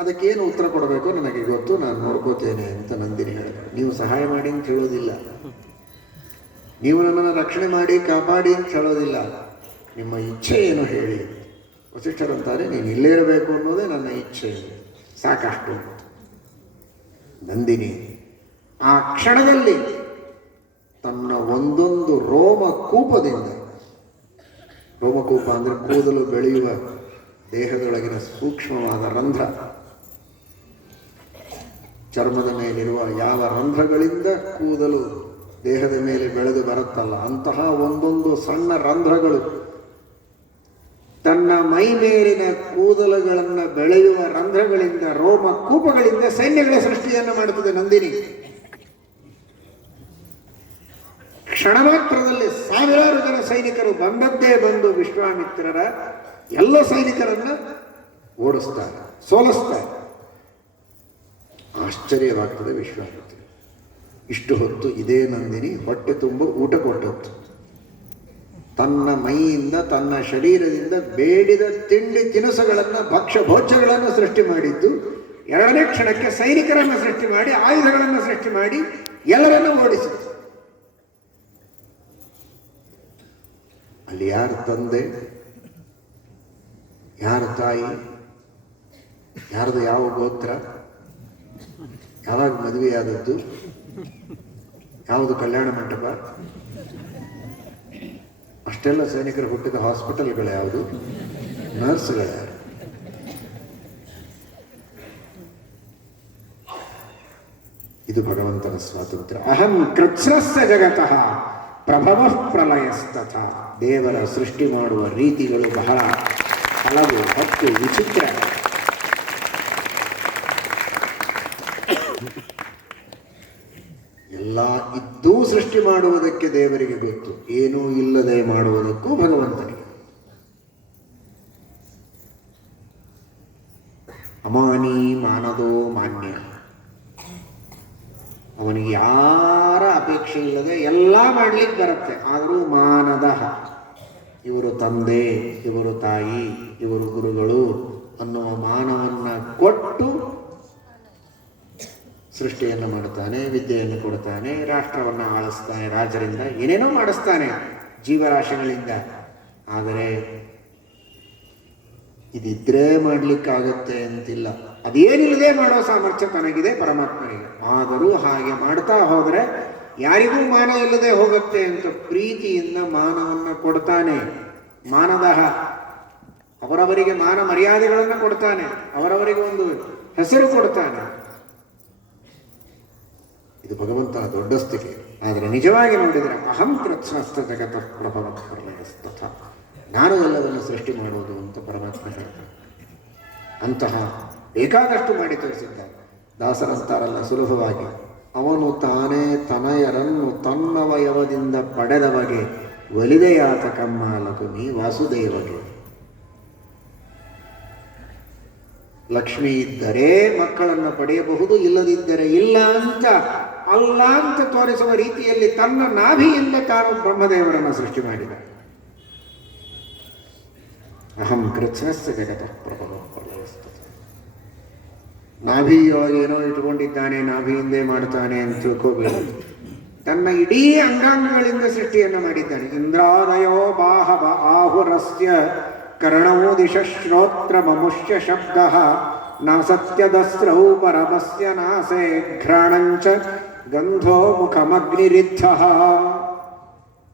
ಅದಕ್ಕೇನು ಉತ್ತರ ಕೊಡಬೇಕು ನನಗೆ ಗೊತ್ತು, ನಾನು ನೋಡ್ಕೋತೇನೆ ಅಂತ ನಂದಿನಿ ಹೇಳಿದರು. ನೀವು ಸಹಾಯ ಮಾಡಿ ಅಂತ ಹೇಳೋದಿಲ್ಲ, ನೀವು ನನ್ನನ್ನು ರಕ್ಷಣೆ ಮಾಡಿ ಕಾಪಾಡಿ ಅಂತ ಹೇಳೋದಿಲ್ಲ, ನಿಮ್ಮ ಇಚ್ಛೆ ಏನು ಹೇಳಿ. ವಸಿಷ್ಠರು ಅಂತಾರೆ, ನೀನು ಇಲ್ಲೇ ಇರಬೇಕು ಅನ್ನೋದೇ ನನ್ನ ಇಚ್ಛೆ, ಸಾಕಷ್ಟು. ನಂದಿನಿ ಆ ಕ್ಷಣದಲ್ಲಿ ತನ್ನ ಒಂದೊಂದು ರೋಮಕೂಪದಿಂದ, ರೋಮಕೂಪ ಅಂದರೆ ಕೂದಲು ಬೆಳೆಯುವ ದೇಹದೊಳಗಿನ ಸೂಕ್ಷ್ಮವಾದ ರಂಧ್ರ, ಚರ್ಮದ ಮೇಲಿರುವ ಯಾವ ರಂಧ್ರಗಳಿಂದ ಕೂದಲು ದೇಹದ ಮೇಲೆ ಬೆಳೆದು ಬರುತ್ತಲ್ಲ, ಅಂತಹ ಒಂದೊಂದು ಸಣ್ಣ ರಂಧ್ರಗಳು ತನ್ನ ಮೈ ಮೇಲಿನ ಕೂದಲುಗಳನ್ನು ಬೆಳೆಯುವ ರಂಧ್ರಗಳಿಂದ, ರೋಮಕೂಪಗಳಿಂದ ಸೈನ್ಯಗಳ ಸೃಷ್ಟಿಯನ್ನು ಮಾಡುತ್ತದೆ ನಂದಿನಿ. ಕ್ಷಣ ಮಾತ್ರದಲ್ಲಿ ಸಾವಿರಾರು ಜನ ಸೈನಿಕರು ಬಂದದ್ದೇ ಬಂದು ವಿಶ್ವಾಮಿತ್ರರ ಎಲ್ಲ ಸೈನಿಕರನ್ನು ಓಡಿಸ್ತಾರೆ, ಸೋಲಿಸ್ತಾರೆ. ಆಶ್ಚರ್ಯವಾಗ್ತದೆ ವಿಶ್ವಾಮಿತ್ರ. ಇಷ್ಟು ಹೊತ್ತು ಇದೇ ನಂದಿನಿ ಹೊಟ್ಟೆ ತುಂಬ ಊಟ ಕೊಟ್ಟದ್ದು, ತನ್ನ ಮೈಯಿಂದ ತನ್ನ ಶರೀರದಿಂದ ಬೇಡಿದ ತಿಂಡಿ ತಿನಿಸುಗಳನ್ನು ಭಕ್ಷ್ಯ ಭೋಜ್ಯಗಳನ್ನು ಸೃಷ್ಟಿ ಮಾಡಿದ್ದು, ಎರಡನೇ ಕ್ಷಣಕ್ಕೆ ಸೈನಿಕರನ್ನು ಸೃಷ್ಟಿ ಮಾಡಿ ಆಯುಧಗಳನ್ನು ಸೃಷ್ಟಿ ಮಾಡಿ ಎಲ್ಲರನ್ನು ಓಡಿಸಿತು. ಅಲ್ಲಿ ಯಾರು ತಂದೆ, ಯಾರ ತಾಯಿ, ಯಾರ್ದು ಯಾವ ಗೋತ್ರ, ಯಾವಾಗ ಮದುವೆಯಾದದ್ದು, ಯಾವುದು ಕಲ್ಯಾಣ ಮಂಟಪ, ಅಷ್ಟೆಲ್ಲ ಸೈನಿಕರು ಹುಟ್ಟಿದ ಹಾಸ್ಪಿಟಲ್ಗಳು ಯಾವುದು, ನರ್ಸ್ಗಳು ಯಾರು? ಇದು ಭಗವಂತನ ಸ್ವಾತಂತ್ರ್ಯ. ಅಹಂ ಕೃತ್ಸ್ನಸ್ಯ ಜಗತಃ ಪ್ರಭವ ಪ್ರಲಯಸ್ತಥ. ದೇವರ ಸೃಷ್ಟಿ ಮಾಡುವ ರೀತಿಗಳು ಬಹಳ ಹಲವು, ಹತ್ತು ವಿಚಿತ್ರ. ಎಲ್ಲ ಇದ್ದೂ ಸೃಷ್ಟಿ ಮಾಡುವುದಕ್ಕೆ ದೇವರಿಗೆ ಗೊತ್ತು, ಏನೂ ಇಲ್ಲದೆ ಮಾಡುವುದಕ್ಕೂ ಭಗವಂತನಿಗೆ. ಅಮಾನಿ ಮಾನದೋ ಮಾನ್ಯ. ಅವನಿಗೆ ಯಾರ ಅಪೇಕ್ಷೆ ಇಲ್ಲದೆ ಎಲ್ಲ ಮಾಡ್ಲಿಕ್ಕೆ ಬರುತ್ತೆ. ಆದರೂ ಮಾನದ, ಇವರು ತಂದೆ, ಇವರು ತಾಯಿ, ಇವರು ಗುರುಗಳು ಅನ್ನುವ ಮಾನವನ್ನು ಕೊಟ್ಟು ಸೃಷ್ಟಿಯನ್ನು ಮಾಡುತ್ತಾನೆ, ವಿದ್ಯೆಯನ್ನು ಕೊಡ್ತಾನೆ, ರಾಷ್ಟ್ರವನ್ನು ಆಳಿಸ್ತಾನೆ, ರಾಜರಿಂದ ಏನೇನೋ ಮಾಡಿಸ್ತಾನೆ ಜೀವರಾಶಿಗಳಿಂದ. ಆದರೆ ಇದಿದ್ರೆ ಮಾಡಲಿಕ್ಕಾಗತ್ತೆ ಅಂತಿಲ್ಲ. ಅದೇನಿಲ್ಲದೆ ಮಾಡೋ ಸಾಮರ್ಥ್ಯ ತನಗಿದೆ ಪರಮಾತ್ಮನಿಗೆ. ಆದರೂ ಹಾಗೆ ಮಾಡ್ತಾ ಹೋದರೆ ಯಾರಿಗೂ ಮಾನ ಇಲ್ಲದೆ ಹೋಗುತ್ತೆ ಅಂತ ಪ್ರೀತಿಯಿಂದ ಮಾನವನ್ನು ಕೊಡ್ತಾನೆ. ಮಾನದಹ, ಅವರವರಿಗೆ ಮಾನ ಮರ್ಯಾದೆಗಳನ್ನು ಕೊಡ್ತಾನೆ, ಅವರವರಿಗೆ ಒಂದು ಹೆಸರು ಕೊಡ್ತಾನೆ. ಇದು ಭಗವಂತನ ದೊಡ್ಡ ಸ್ಥಿತಿ. ಆದರೆ ನಿಜವಾಗಿ ನೋಡಿದರೆ ಅಹಂ ಕೃತ್ಸ್ನಸ್ಥ ಜಗತ ಪ್ರಭವ ಪ್ರಲಯಸ್ತಥ, ನಾನು ಎಲ್ಲವನ್ನು ಸೃಷ್ಟಿ ಮಾಡುವುದು ಅಂತ ಪರಮಾತ್ಮ ಹೇಳ್ತಾನೆ. ಅಂತಹ ಬೇಕಾದಷ್ಟು ಮಾಡಿ ತೋರಿಸಿದ್ದಾನೆ. ದಾಸರಂತಾರಲ್ಲ ಸುಲಭವಾಗಿ, ಅವನು ತಾನೇ ತನಯರನ್ನು ತನ್ನವಯವದಿಂದ ಪಡೆದ ಬಗೆ ಒಲಿದೆಯಾತ ಕಮ್ಮ ಲಕ್ಷ್ಮೀ ವಾಸುದೇವಗೆ. ಲಕ್ಷ್ಮಿ ಇದ್ದರೆ ಮಕ್ಕಳನ್ನು ಪಡೆಯಬಹುದು, ಇಲ್ಲದಿದ್ದರೆ ಇಲ್ಲ ಅಂತ ಅಲ್ಲ ಅಂತ ತೋರಿಸುವ ರೀತಿಯಲ್ಲಿ ತನ್ನ ನಾಭಿಯಿಂದ ತಾನು ಬ್ರಹ್ಮದೇವರನ್ನು ಸೃಷ್ಟಿ ಮಾಡಿದ. ಅಹಂ ಕೃತ್ಸ್ನಸ್ಯ ಜಗತಃ ಪ್ರಭವ ಪ್ರಲಯಸ್ತಥ. ನಾಭಿಯೊಳಗೆ ಏನೋ ಇಟ್ಕೊಂಡಿದ್ದಾನೆ, ನಾಭಿಯಿಂದೇ ಮಾಡ್ತಾನೆ ಅಂತ ತಿಳ್ಕೋಬೇಕು. ತನ್ನ ಇಡೀ ಅಂಗಾಂಗಗಳಿಂದ ಸೃಷ್ಟಿಯನ್ನು ಮಾಡಿದ್ದಾನೆ. ಇಂದ್ರಾದಯೋ ಬಾಹವ ಆಹುರಸ್ಯ ಕರ್ಣವೋ ದಿಶ ಶ್ರೋತ್ರ ಮಮುಷ್ಯ ಶಬ್ದ ನ ಸತ್ಯದಸ್ರೌ ಪರಮಸ್ಯ ನಾಸೆ ಘ್ರಾಣಂಚ ಗಂಧೋ ಮುಖಮಗ್ನಿರಿದ್ಧ.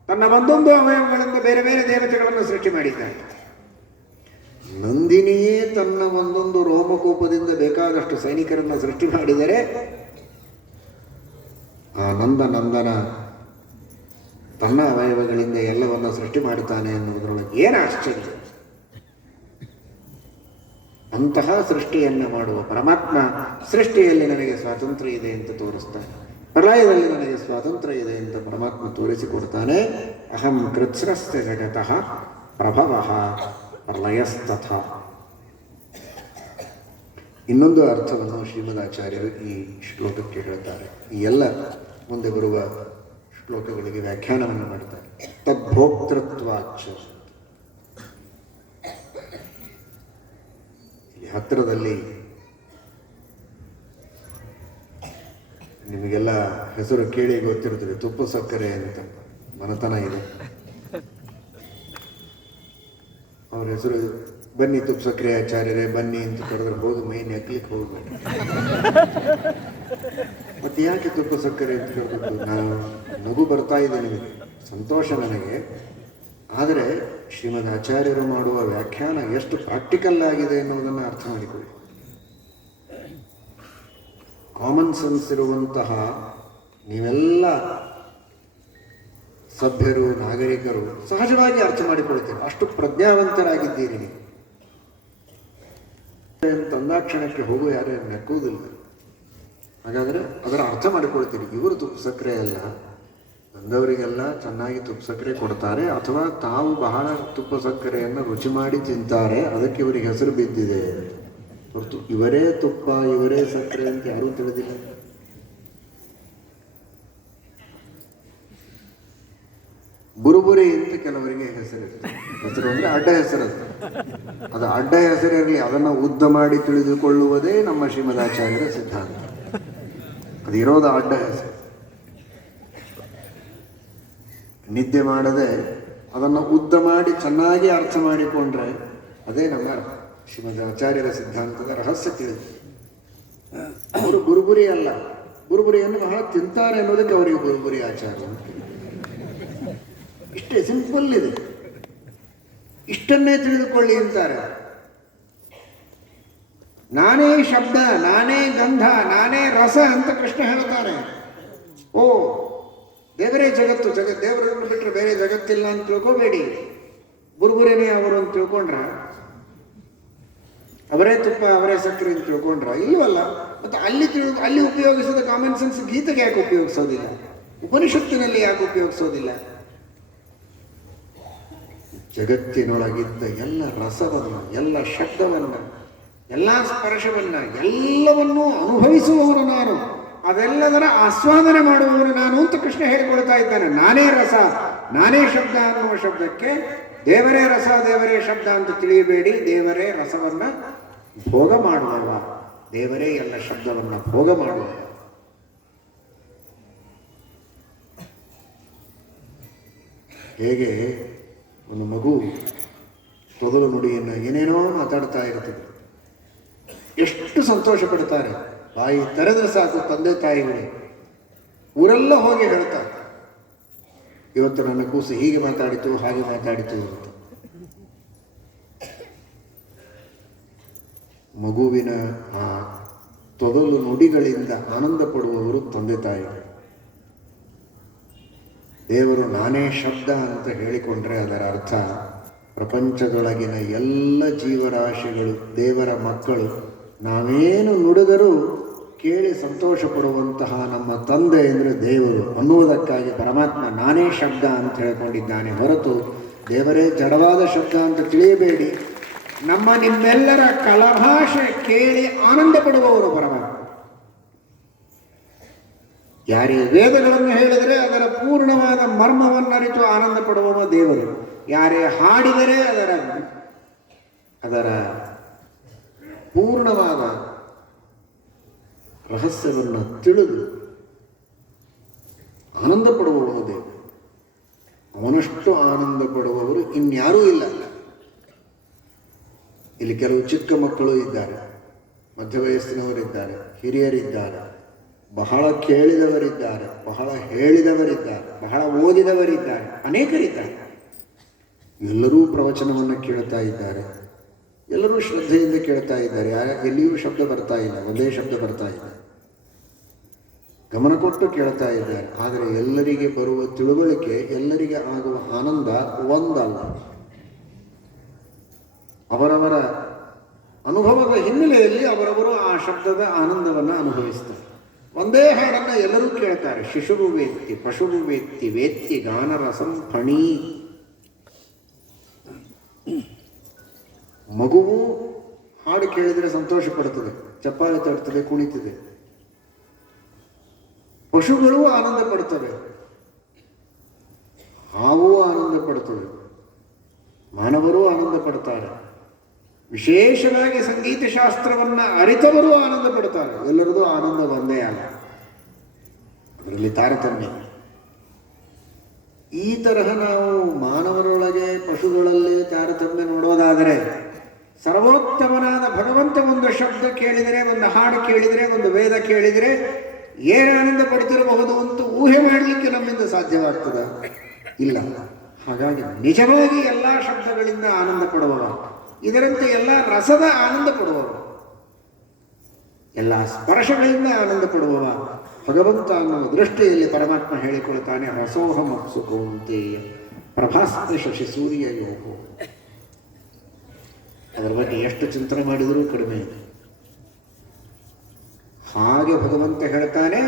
ತನ್ನ ಒಂದೊಂದು ಅವಯವಗಳಿಂದ ಬೇರೆ ಬೇರೆ ದೇವತೆಗಳನ್ನು ಸೃಷ್ಟಿ ಮಾಡಿದ್ದಾನೆ. ನಂದಿನಿಯೇ ತನ್ನ ಒಂದೊಂದು ರೋಮಕೂಪದಿಂದ ಬೇಕಾದಷ್ಟು ಸೈನಿಕರನ್ನು ಸೃಷ್ಟಿ ಮಾಡಿದರೆ ಆ ನಂದನ ತನ್ನ ಅವಯವಗಳಿಂದ ಎಲ್ಲವನ್ನ ಸೃಷ್ಟಿ ಮಾಡುತ್ತಾನೆ ಎನ್ನುವುದರೊಳಗೆ ಏನು ಆಶ್ಚರ್ಯ. ಅಂತಹ ಸೃಷ್ಟಿಯನ್ನು ಮಾಡುವ ಪರಮಾತ್ಮ ಸೃಷ್ಟಿಯಲ್ಲಿ ನನಗೆ ಸ್ವಾತಂತ್ರ್ಯ ಇದೆ ಅಂತ ತೋರಿಸ್ತಾನೆ, ಪ್ರಲಯದಲ್ಲಿ ನನಗೆ ಸ್ವಾತಂತ್ರ್ಯ ಇದೆ ಅಂತ ಪರಮಾತ್ಮ ತೋರಿಸಿಕೊಡ್ತಾನೆ. ಅಹಂ ಕೃತ್ಸ್ನಸ್ಯ ಜಗತಃ ಪ್ರಭವಃ ಪ್ರಲಯಸ್ತಥ. ಇನ್ನೊಂದು ಅರ್ಥವನ್ನು ಶ್ರೀಮದಾಚಾರ್ಯರು ಈ ಶ್ಲೋಕಕ್ಕೆ ಹೇಳ್ತಾರೆ. ಈ ಎಲ್ಲ ಮುಂದೆ ಬರುವ ಶ್ಲೋಕಗಳಿಗೆ ವ್ಯಾಖ್ಯಾನವನ್ನು ಮಾಡ್ತಾರೆ. ತದ್ಭೋಕ್ತೃತ್ವಾಚ. ಇಲ್ಲಿ ಹತ್ತಿರದಲ್ಲಿ ನಿಮಗೆಲ್ಲ ಹೆಸರು ಕೇಳಿ ಗೊತ್ತಿರುತ್ತದೆ, ತುಪ್ಪ ಸಕ್ಕರೆ ಅಂತ ಮನತನ ಇದೆ. ಅವ್ರ ಹೆಸರು ಬನ್ನಿ ತುಪ್ಪ ಸಕ್ಕರೆ ಆಚಾರ್ಯರೇ ಬನ್ನಿ ಅಂತ ಕರೆದ್ರೆ ಹೋಗಿ ಮೈ ನೆಕ್ಲಿಕ್ಕೆ ಹೋಗ್ಬೇಕು. ಮತ್ತೆ ಯಾಕೆ ತುಪ್ಪ ಸಕ್ಕರೆ ಅಂತ ಕರೆದದ್ದು? ನಾನು ನಗು ಬರ್ತಾ ಇದೆ, ನಿಮಗೆ ಸಂತೋಷ ನನಗೆ. ಆದರೆ ಶ್ರೀಮದ್ ಆಚಾರ್ಯರು ಮಾಡುವ ವ್ಯಾಖ್ಯಾನ ಎಷ್ಟು ಪ್ರಾಕ್ಟಿಕಲ್ ಆಗಿದೆ ಎನ್ನುವುದನ್ನು ಅರ್ಥ ಮಾಡಿಕೊಳ್ಳಿ. ಕಾಮನ್ ಸೆನ್ಸ್ ಇರುವಂತಹ ನೀವೆಲ್ಲ ಸಭ್ಯರು, ನಾಗರಿಕರು ಸಹಜವಾಗಿ ಅರ್ಥ ಮಾಡಿಕೊಳ್ತೀರಿ. ಅಷ್ಟು ಪ್ರಜ್ಞಾವಂತರಾಗಿದ್ದೀರಿ ನೀವು. ತಂದಾಕ್ಷಣಕ್ಕೆ ಹೋಗೋ ಯಾರು ನೆಕ್ಕುವುದಿಲ್ಲ. ಹಾಗಾದರೆ ಅದರ ಅರ್ಥ ಮಾಡಿಕೊಳ್ತೀರಿ. ಇವರು ತುಪ್ಪ ಸಕ್ಕರೆ ಅಲ್ಲ, ಬಂದವರಿಗೆಲ್ಲ ಚೆನ್ನಾಗಿ ತುಪ್ಪ ಸಕ್ಕರೆ ಕೊಡ್ತಾರೆ, ಅಥವಾ ತಾವು ಬಹಳ ತುಪ್ಪ ಸಕ್ಕರೆಯನ್ನು ರುಚಿ ಮಾಡಿ ತಿಂತಾರೆ, ಅದಕ್ಕೆ ಇವರಿಗೆ ಹೆಸರು ಬಿದ್ದಿದೆ ಹೊರತು ಇವರೇ ತುಪ್ಪ ಇವರೇ ಸಕ್ಕರೆ ಅಂತ ಯಾರೂ ತಿಳಿದಿಲ್ಲ. ಬುರುಬುರಿ ಅಂತ ಕೆಲವರಿಗೆ ಹೆಸರಿರ್ತದೆ. ಹೆಸರು ಅಂದರೆ ಅಡ್ಡ ಹೆಸರು. ಅದು ಅಡ್ಡ ಹೆಸರಿರಲಿ, ಅದನ್ನು ಉದ್ದ ಮಾಡಿ ತಿಳಿದುಕೊಳ್ಳುವುದೇ ನಮ್ಮ ಶ್ರೀಮದಾಚಾರ್ಯರ ಸಿದ್ಧಾಂತ. ಅದಿರೋದು ಅಡ್ಡ ಹೆಸರು. ನಿದ್ದೆ ಮಾಡದೆ ಅದನ್ನು ಉದ್ದ ಮಾಡಿ ಚೆನ್ನಾಗಿ ಅರ್ಥ ಮಾಡಿಕೊಂಡ್ರೆ ಅದೇ ನಮ್ಮ ಶ್ರೀಮದಾಚಾರ್ಯರ ಸಿದ್ಧಾಂತದ ರಹಸ್ಯ ತಿಳಿದು. ಅವರು ಗುರುಗುರಿ ಅಲ್ಲ, ಗುರುಗುರಿಯನ್ನು ಬಹಳ ತಿಂತಾರೆ ಅನ್ನೋದಕ್ಕೆ ಅವರಿಗೆ ಗುರುಗುರಿ ಆಚಾರ್ಯ. ಇಷ್ಟೇ ಸಿಂಪಲ್ ಇದೆ. ಇಷ್ಟನ್ನೇ ತಿಳಿದುಕೊಳ್ಳಿ ಅಂತಾರೆ. ನಾನೇ ಶಬ್ದ, ನಾನೇ ಗಂಧ, ನಾನೇ ರಸ ಅಂತ ಕೃಷ್ಣ ಹೇಳ್ತಾರೆ. ಓ ದೇವರೇ ಜಗತ್ತು, ದೇವರನ್ನು ಬಿಟ್ಟರೆ ಬೇರೆ ಜಗತ್ತಿಲ್ಲ ಅಂತ ತಿಳ್ಕೋಬೇಡಿ. ಗುರುಗುರೇನೇ ಅವರು ಅಂತ ತಿಳ್ಕೊಂಡ್ರ, ಅವರೇ ತುಪ್ಪ ಅವರೇ ಸಕ್ಕರೆ ಅಂತ ತಿಳ್ಕೊಂಡ್ರ? ಇಲ್ವಲ್ಲ. ಮತ್ತು ಅಲ್ಲಿ ಉಪಯೋಗಿಸಿದ ಕಾಮನ್ ಸೆನ್ಸ್ ಗೀತೆಗೆ ಯಾಕೆ ಉಪಯೋಗಿಸೋದಿಲ್ಲ? ಉಪನಿಷತ್ತಿನಲ್ಲಿ ಯಾಕೆ ಉಪಯೋಗಿಸೋದಿಲ್ಲ? ಜಗತ್ತಿನೊಳಗಿದ್ದ ಎಲ್ಲ ರಸವನ್ನು, ಎಲ್ಲ ಶಬ್ದವನ್ನು, ಎಲ್ಲ ಸ್ಪರ್ಶವನ್ನು, ಎಲ್ಲವನ್ನೂ ಅನುಭವಿಸುವವನು ನಾನು, ಅದೆಲ್ಲದರ ಆಸ್ವಾದನೆ ಮಾಡುವವನು ನಾನು ಅಂತ ಕೃಷ್ಣ ಹೇಳಿಕೊಳ್ತಾ ಇದ್ದಾನೆ. ನಾನೇ ರಸ, ನಾನೇ ಶಬ್ದ ಅನ್ನುವ ಶಬ್ದಕ್ಕೆ ದೇವರೇ ರಸ, ದೇವರೇ ಶಬ್ದ ಅಂತ ತಿಳಿಯಬೇಡಿ. ದೇವರೇ ರಸವನ್ನ ಭೋಗ ಮಾಡುವವ, ದೇವರೇ ಎಲ್ಲ ಶಬ್ದವನ್ನ ಭೋಗ ಮಾಡುವ. ಹೇಗೆ ಒಂದು ಮಗು ತೊದಲು ನುಡಿಯನ್ನು ಏನೇನೋ ಮಾತಾಡ್ತಾ ಇರ್ತದೆ, ಎಷ್ಟು ಸಂತೋಷ ಪಡ್ತಾರೆ. ಬಾಯಿ ತೆರೆದ್ರೆ ಸಾಕು ತಂದೆ ತಾಯಿಗಳು ಊರೆಲ್ಲ ಹೋಗಿ ಹೇಳ್ತಾರೆ, ಇವತ್ತು ನನ್ನ ಕೂಸು ಹೀಗೆ ಮಾತಾಡಿತು, ಹಾಗೆ ಮಾತಾಡಿತು ಅಂತ. ಮಗುವಿನ ಆ ತೊದಲು ನುಡಿಗಳಿಂದ ಆನಂದ ಪಡುವವರು ತಂದೆ ತಾಯಿಗಳು. ದೇವರು ನಾನೇ ಶಬ್ದ ಅಂತ ಹೇಳಿಕೊಂಡ್ರೆ ಅದರ ಅರ್ಥ ಪ್ರಪಂಚದೊಳಗಿನ ಎಲ್ಲ ಜೀವರಾಶಿಗಳು ದೇವರ ಮಕ್ಕಳು. ನಾವೇನು ನುಡಿದರೂ ಕೇಳಿ ಸಂತೋಷ ಪಡುವಂತಹ ನಮ್ಮ ತಂದೆ ಅಂದರೆ ದೇವರು ಅನ್ನುವುದಕ್ಕಾಗಿ ಪರಮಾತ್ಮ ನಾನೇ ಶಬ್ದ ಅಂತ ಹೇಳಿಕೊಂಡಿದ್ದಾನೆ ಹೊರತು ದೇವರೇ ಜಡವಾದ ಶಬ್ದ ಅಂತ ತಿಳಿಯಬೇಡಿ. ನಮ್ಮ ನಿಮ್ಮೆಲ್ಲರ ಕಲಭಾಷೆ ಕೇಳಿ ಆನಂದ ಪಡುವವರು ಪರಮಾತ್ಮ. ಯಾರೇ ವೇದಗಳನ್ನು ಹೇಳಿದರೆ ಅದರ ಪೂರ್ಣವಾದ ಮರ್ಮವನ್ನರಿತು ಆನಂದ ಪಡುವವ ದೇವರು. ಯಾರೇ ಹಾಡಿದರೆ ಅದರ ಪೂರ್ಣವಾದ ರಹಸ್ಯವನ್ನು ತಿಳಿದು ಆನಂದ ಪಡುವವನು ದೇವರು. ಅವನಷ್ಟು ಆನಂದ ಪಡುವವರು ಇನ್ಯಾರೂ ಇಲ್ಲ. ಇಲ್ಲಿ ಕೆಲವು ಚಿಕ್ಕ ಮಕ್ಕಳು ಇದ್ದಾರೆ, ಮಧ್ಯ ವಯಸ್ಸಿನವರಿದ್ದಾರೆ, ಹಿರಿಯರಿದ್ದಾರೆ, ಬಹಳ ಕೇಳಿದವರಿದ್ದಾರೆ, ಬಹಳ ಹೇಳಿದವರಿದ್ದಾರೆ, ಬಹಳ ಓದಿದವರಿದ್ದಾರೆ, ಅನೇಕರಿದ್ದಾರೆ. ಎಲ್ಲರೂ ಪ್ರವಚನವನ್ನು ಕೇಳ್ತಾ ಇದ್ದಾರೆ, ಎಲ್ಲರೂ ಶ್ರದ್ಧೆಯಿಂದ ಕೇಳ್ತಾ ಇದ್ದಾರೆ. ಎಲ್ಲಿಯೂ ಶಬ್ದ ಬರ್ತಾ ಇಲ್ಲ, ಒಂದೇ ಶಬ್ದ ಬರ್ತಾ ಇಲ್ಲ, ಗಮನ ಕೊಟ್ಟು ಕೇಳ್ತಾ ಇದ್ದಾರೆ. ಆದರೆ ಎಲ್ಲರಿಗೆ ಬರುವ ತಿಳುವಳಿಕೆ, ಎಲ್ಲರಿಗೆ ಆಗುವ ಆನಂದ ಒಂದಲ್ಲ. ಅವರವರ ಅನುಭವದ ಹಿನ್ನೆಲೆಯಲ್ಲಿ ಅವರವರು ಆ ಶಬ್ದದ ಆನಂದವನ್ನು ಅನುಭವಿಸ್ತಾರೆ. ಒಂದೇ ಹಾಡನ್ನು ಎಲ್ಲರೂ ಕೇಳ್ತಾರೆ. ಶಿಶುವು ವೇತ್ತಿ, ಪಶುವು ವೇತ್ತಿ, ವೇತ್ತಿ ಗಾನರಸಂ ಫಣಿ. ಮಗುವು ಹಾಡು ಕೇಳಿದರೆ ಸಂತೋಷ ಪಡುತ್ತದೆ, ಚಪ್ಪಾಳೆ ತಡ್ತದೆ, ಕುಣಿತದೆ. ಪಶುಗಳು ಆನಂದ ಪಡ್ತವೆ, ಹಾವು ಆನಂದ ಪಡ್ತವೆ, ಮಾನವರು ಆನಂದ ಪಡ್ತಾರೆ. ವಿಶೇಷವಾಗಿ ಸಂಗೀತ ಶಾಸ್ತ್ರವನ್ನು ಅರಿತವರು ಆನಂದ ಪಡ್ತಾರೆ. ಎಲ್ಲರದು ಆನಂದ ಒಂದೇ ಅಲ್ಲ, ಅದರಲ್ಲಿ ತಾರತಮ್ಯ. ಈ ತರಹ ನಾವು ಮಾನವರೊಳಗೆ ಪಶುಗಳಲ್ಲಿ ತಾರತಮ್ಯ ನೋಡೋದಾದರೆ, ಸರ್ವೋತ್ತಮನಾದ ಭಗವಂತ ಒಂದು ಶಬ್ದ ಕೇಳಿದರೆ, ಒಂದು ಹಾಡು ಕೇಳಿದರೆ, ಒಂದು ವೇದ ಕೇಳಿದರೆ ಏನು ಆನಂದ ಪಡ್ತಿರಬಹುದು ಅಂತ ಊಹೆ ಮಾಡಲಿಕ್ಕೆ ನಮ್ಮಿಂದ ಸಾಧ್ಯವಾಗ್ತದ? ಇಲ್ಲ. ಹಾಗಾಗಿ ನಿಜವಾಗಿ ಎಲ್ಲ ಶಬ್ದಗಳಿಂದ ಆನಂದ ಪಡುವವ, ಇದರಂತೆ ಎಲ್ಲ ರಸದ ಆನಂದ ಪಡುವವ, ಎಲ್ಲ ಸ್ಪರ್ಶಗಳಿಂದ ಆನಂದ ಪಡುವವ ಭಗವಂತ ಅನ್ನುವ ದೃಷ್ಟಿಯಲ್ಲಿ ಪರಮಾತ್ಮ ಹೇಳಿಕೊಳ್ತಾನೆ. ರಸೋಹಮಪ್ಸು ಕೌಂತೆಯ ಪ್ರಭಾಸ್ತ್ರ ಶಶಿ ಸೂರ್ಯ ಯೋಗೋ. ಅದರ ಬಗ್ಗೆ ಎಷ್ಟು ಚಿಂತನೆ ಮಾಡಿದರೂ ಕಡಿಮೆ. ಹಾಗೆ ಭಗವಂತ ಹೇಳ್ತಾನೆ,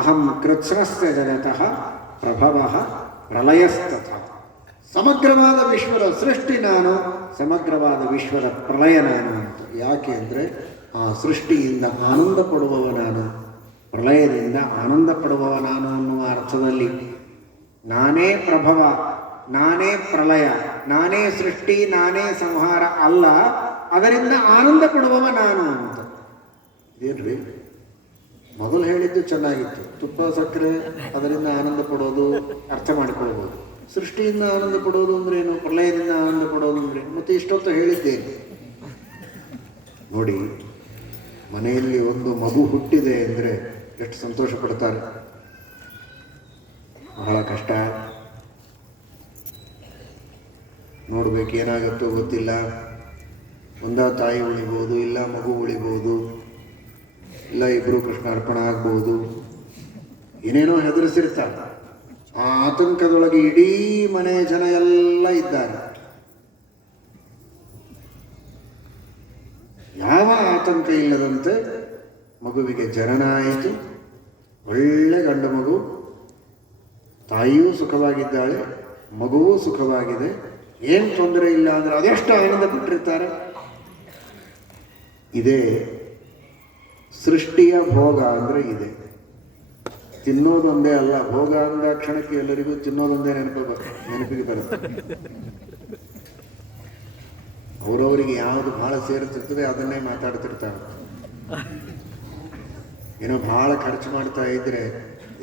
ಅಹಂ ಕೃತ್ಸ್ನಸ್ಯ ಜಗತಃ ಪ್ರಭವಃ ಪ್ರಳಯಸ್ತಥ. ಸಮಗ್ರವಾದ ವಿಶ್ವದ ಸೃಷ್ಟಿ ನಾನು, ಸಮಗ್ರವಾದ ವಿಶ್ವದ ಪ್ರಳಯ ನಾನು ಅಂತ. ಯಾಕೆ ಅಂದರೆ ಆ ಸೃಷ್ಟಿಯಿಂದ ಆನಂದ ಪಡುವವ ನಾನು, ಪ್ರಳಯದಿಂದ ಆನಂದ ಪಡುವವ ನಾನು ಅನ್ನುವ ಅರ್ಥದಲ್ಲಿ ನಾನೇ ಪ್ರಭವ, ನಾನೇ ಪ್ರಳಯ, ನಾನೇ ಸೃಷ್ಟಿ, ನಾನೇ ಸಂಹಾರ ಅಲ್ಲ, ಅದರಿಂದ ಆನಂದ ಪಡುವವ ನಾನು ಅಂತ. ಇದೇನ್ರಿ, ಮೊದಲು ಹೇಳಿದ್ದು ಚೆನ್ನಾಗಿತ್ತು, ತುಪ್ಪ ಸಕ್ಕರೆ ಅದರಿಂದ ಆನಂದ ಪಡೋದು ಅರ್ಥ ಮಾಡಿಕೊಳ್ಬೋದು. ಸೃಷ್ಟಿಯಿಂದ ಆನಂದ ಪಡೋದು ಅಂದ್ರೆ ಏನು, ಪ್ರಳಯದಿಂದ ಆನಂದ ಪಡೋದು ಅಂದ್ರೆ ಮತ್ತೆ ಇಷ್ಟೊತ್ತು ಹೇಳಿದ್ದೇನೆ ನೋಡಿ. ಮನೆಯಲ್ಲಿ ಒಂದು ಮಗು ಹುಟ್ಟಿದೆ ಅಂದರೆ ಎಷ್ಟು ಸಂತೋಷ ಪಡ್ತಾರೆ. ಬಹಳ ಕಷ್ಟ, ನೋಡ್ಬೇಕು ಏನಾಗುತ್ತೋ ಗೊತ್ತಿಲ್ಲ. ಒಂದ ತಾಯಿ ಉಳಿಬೋದು, ಇಲ್ಲ ಮಗು ಉಳಿಬೋದು, ಇಲ್ಲ ಇಬ್ಬರು ಕೃಷ್ಣಾರ್ಪಣ ಆಗ್ಬೋದು, ಏನೇನೋ ಹೆದರಿಸಿರ್ತಾರೆ. ಆ ಆತಂಕದೊಳಗೆ ಇಡೀ ಮನೆ ಜನ ಎಲ್ಲ ಇದ್ದಾರೆ. ಯಾವ ಆತಂಕ ಇಲ್ಲದಂತೆ ಮಗುವಿಗೆ ಜನನ ಆಯಿತು. ಒಳ್ಳೆ ಗಂಡು ಮಗು, ತಾಯಿಯೂ ಸುಖವಾಗಿದ್ದಾಳೆ, ಮಗುವೂ ಸುಖವಾಗಿದೆ, ಏನು ತೊಂದರೆ ಇಲ್ಲ ಅಂದರೆ ಅದೆಷ್ಟು ಆನಂದ ಪಟ್ಟಿರ್ತಾರೆ. ಇದೇ ಸೃಷ್ಟಿಯ ಭೋಗ ಅಂದರೆ ಇದೆ. ತಿನ್ನೋದೊಂದೇ ಅಲ್ಲ, ಭೋಗ ಅಂದ ಕ್ಷಣಕ್ಕೆ ಎಲ್ಲರಿಗೂ ತಿನ್ನೋದೊಂದೇ ನೆನಪಿಗೆ ಬರುತ್ತೆ. ಅವರವರಿಗೆ ಯಾವುದು ಬಹಳ ಸೇರುತ್ತಿರ್ತದೆ ಅದನ್ನೇ ಮಾತಾಡ್ತಿರ್ತಾರೆ. ಏನೋ ಬಹಳ ಖರ್ಚು ಮಾಡ್ತಾ ಇದ್ರೆ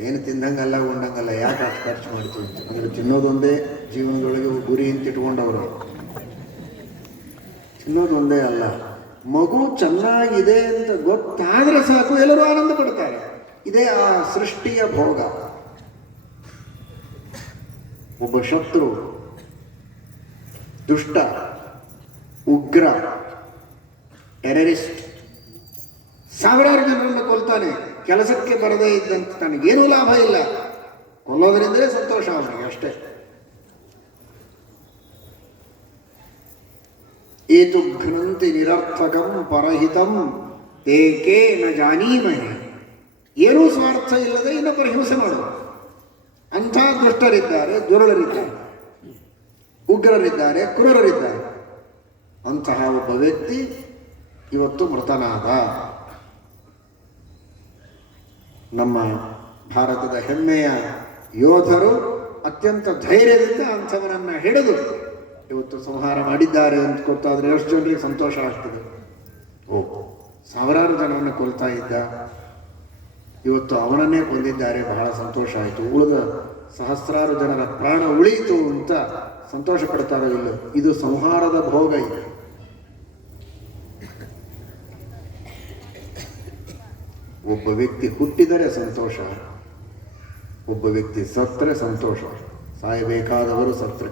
ಏನು ತಿಂದಂಗಲ್ಲ ಉಂಡಂಗಲ್ಲ, ಯಾಕೆ ಅಷ್ಟು ಖರ್ಚು ಮಾಡ್ತೀವಿ ಅಂದ್ರೆ ತಿನ್ನೋದೊಂದೇ ಜೀವನದೊಳಗೆ ಗುರಿ ಅಂತ ಇಟ್ಕೊಂಡವರು. ತಿನ್ನೋದೊಂದೇ ಅಲ್ಲ, ಮಗು ಚೆನ್ನಾಗಿದೆ ಅಂತ ಗೊತ್ತಾದ್ರೆ ಸಾಕು ಎಲ್ಲರೂ ಆನಂದ ಪಡ್ತಾರೆ. ಇದೇ ಆ ಸೃಷ್ಟಿಯ ಭೋಗ. ಒಬ್ಬ ಶತ್ರು, ದುಷ್ಟ, ಉಗ್ರ, ಟೆರರಿಸ್ಟ್ ಸಾವಿರಾರು ಜನರನ್ನು ಕೊಲ್ತಾನೆ. ಕೆಲಸಕ್ಕೆ ಬರದೇ ಇದ್ದಂತ ತನಗೇನೂ ಲಾಭ ಇಲ್ಲ, ಕೊಲ್ಲೋದ್ರಿಂದಲೇ ಸಂತೋಷ ಅವನಿಗೆ ಅಷ್ಟೇ. ಏತು ಘ್ನಂತಿ ನಿರರ್ಥಕಂ ಪರಹಿತಂ ತೇಕೆ ನ ಜಾನೀಮಹೆ. ಏನೂ ಸ್ವಾರ್ಥ ಇಲ್ಲದೆ ಇನ್ನೊಬ್ಬರ ಹಿಂಸೆ ಮಾಡುವ ಅಂಥ ದುಷ್ಟರಿದ್ದಾರೆ, ದುರುಳರಿದ್ದಾರೆ, ಉಗ್ರರಿದ್ದಾರೆ, ಕ್ರೂರರಿದ್ದಾರೆ. ಅಂತಹ ಒಬ್ಬ ವ್ಯಕ್ತಿ ಇವತ್ತು ಮೃತನಾದ. ನಮ್ಮ ಭಾರತದ ಹೆಮ್ಮೆಯ ಯೋಧರು ಅತ್ಯಂತ ಧೈರ್ಯದಿಂದ ಅಂಥವನನ್ನು ಹಿಡಿದು ಇವತ್ತು ಸಂಹಾರ ಮಾಡಿದ್ದಾರೆ ಅಂತ ಗೊತ್ತಾದರೆ ಎಷ್ಟು ಜನರಿಗೆ ಸಂತೋಷ ಆಗ್ತದೆ. ಸಾವಿರಾರು ಜನರನ್ನು ಕೊಲ್ತಾ ಇದ್ದ, ಇವತ್ತು ಅವನನ್ನೇ ಕೊಂದಿದ್ದಾರೆ, ಬಹಳ ಸಂತೋಷ ಆಯಿತು. ಉಳಿದ ಸಹಸ್ರಾರು ಜನರ ಪ್ರಾಣ ಉಳಿಯಿತು ಅಂತ ಸಂತೋಷ ಪಡ್ತಾರೋ ಇಲ್ಲ. ಇದು ಸಂಹಾರದ ಭೋಗ. ಇದೆ ಒಬ್ಬ ವ್ಯಕ್ತಿ ಹುಟ್ಟಿದರೆ ಸಂತೋಷ, ಒಬ್ಬ ವ್ಯಕ್ತಿ ಸತ್ತರೆ ಸಂತೋಷ. ಸಾಯಬೇಕಾದವರು ಸತ್ತರೆ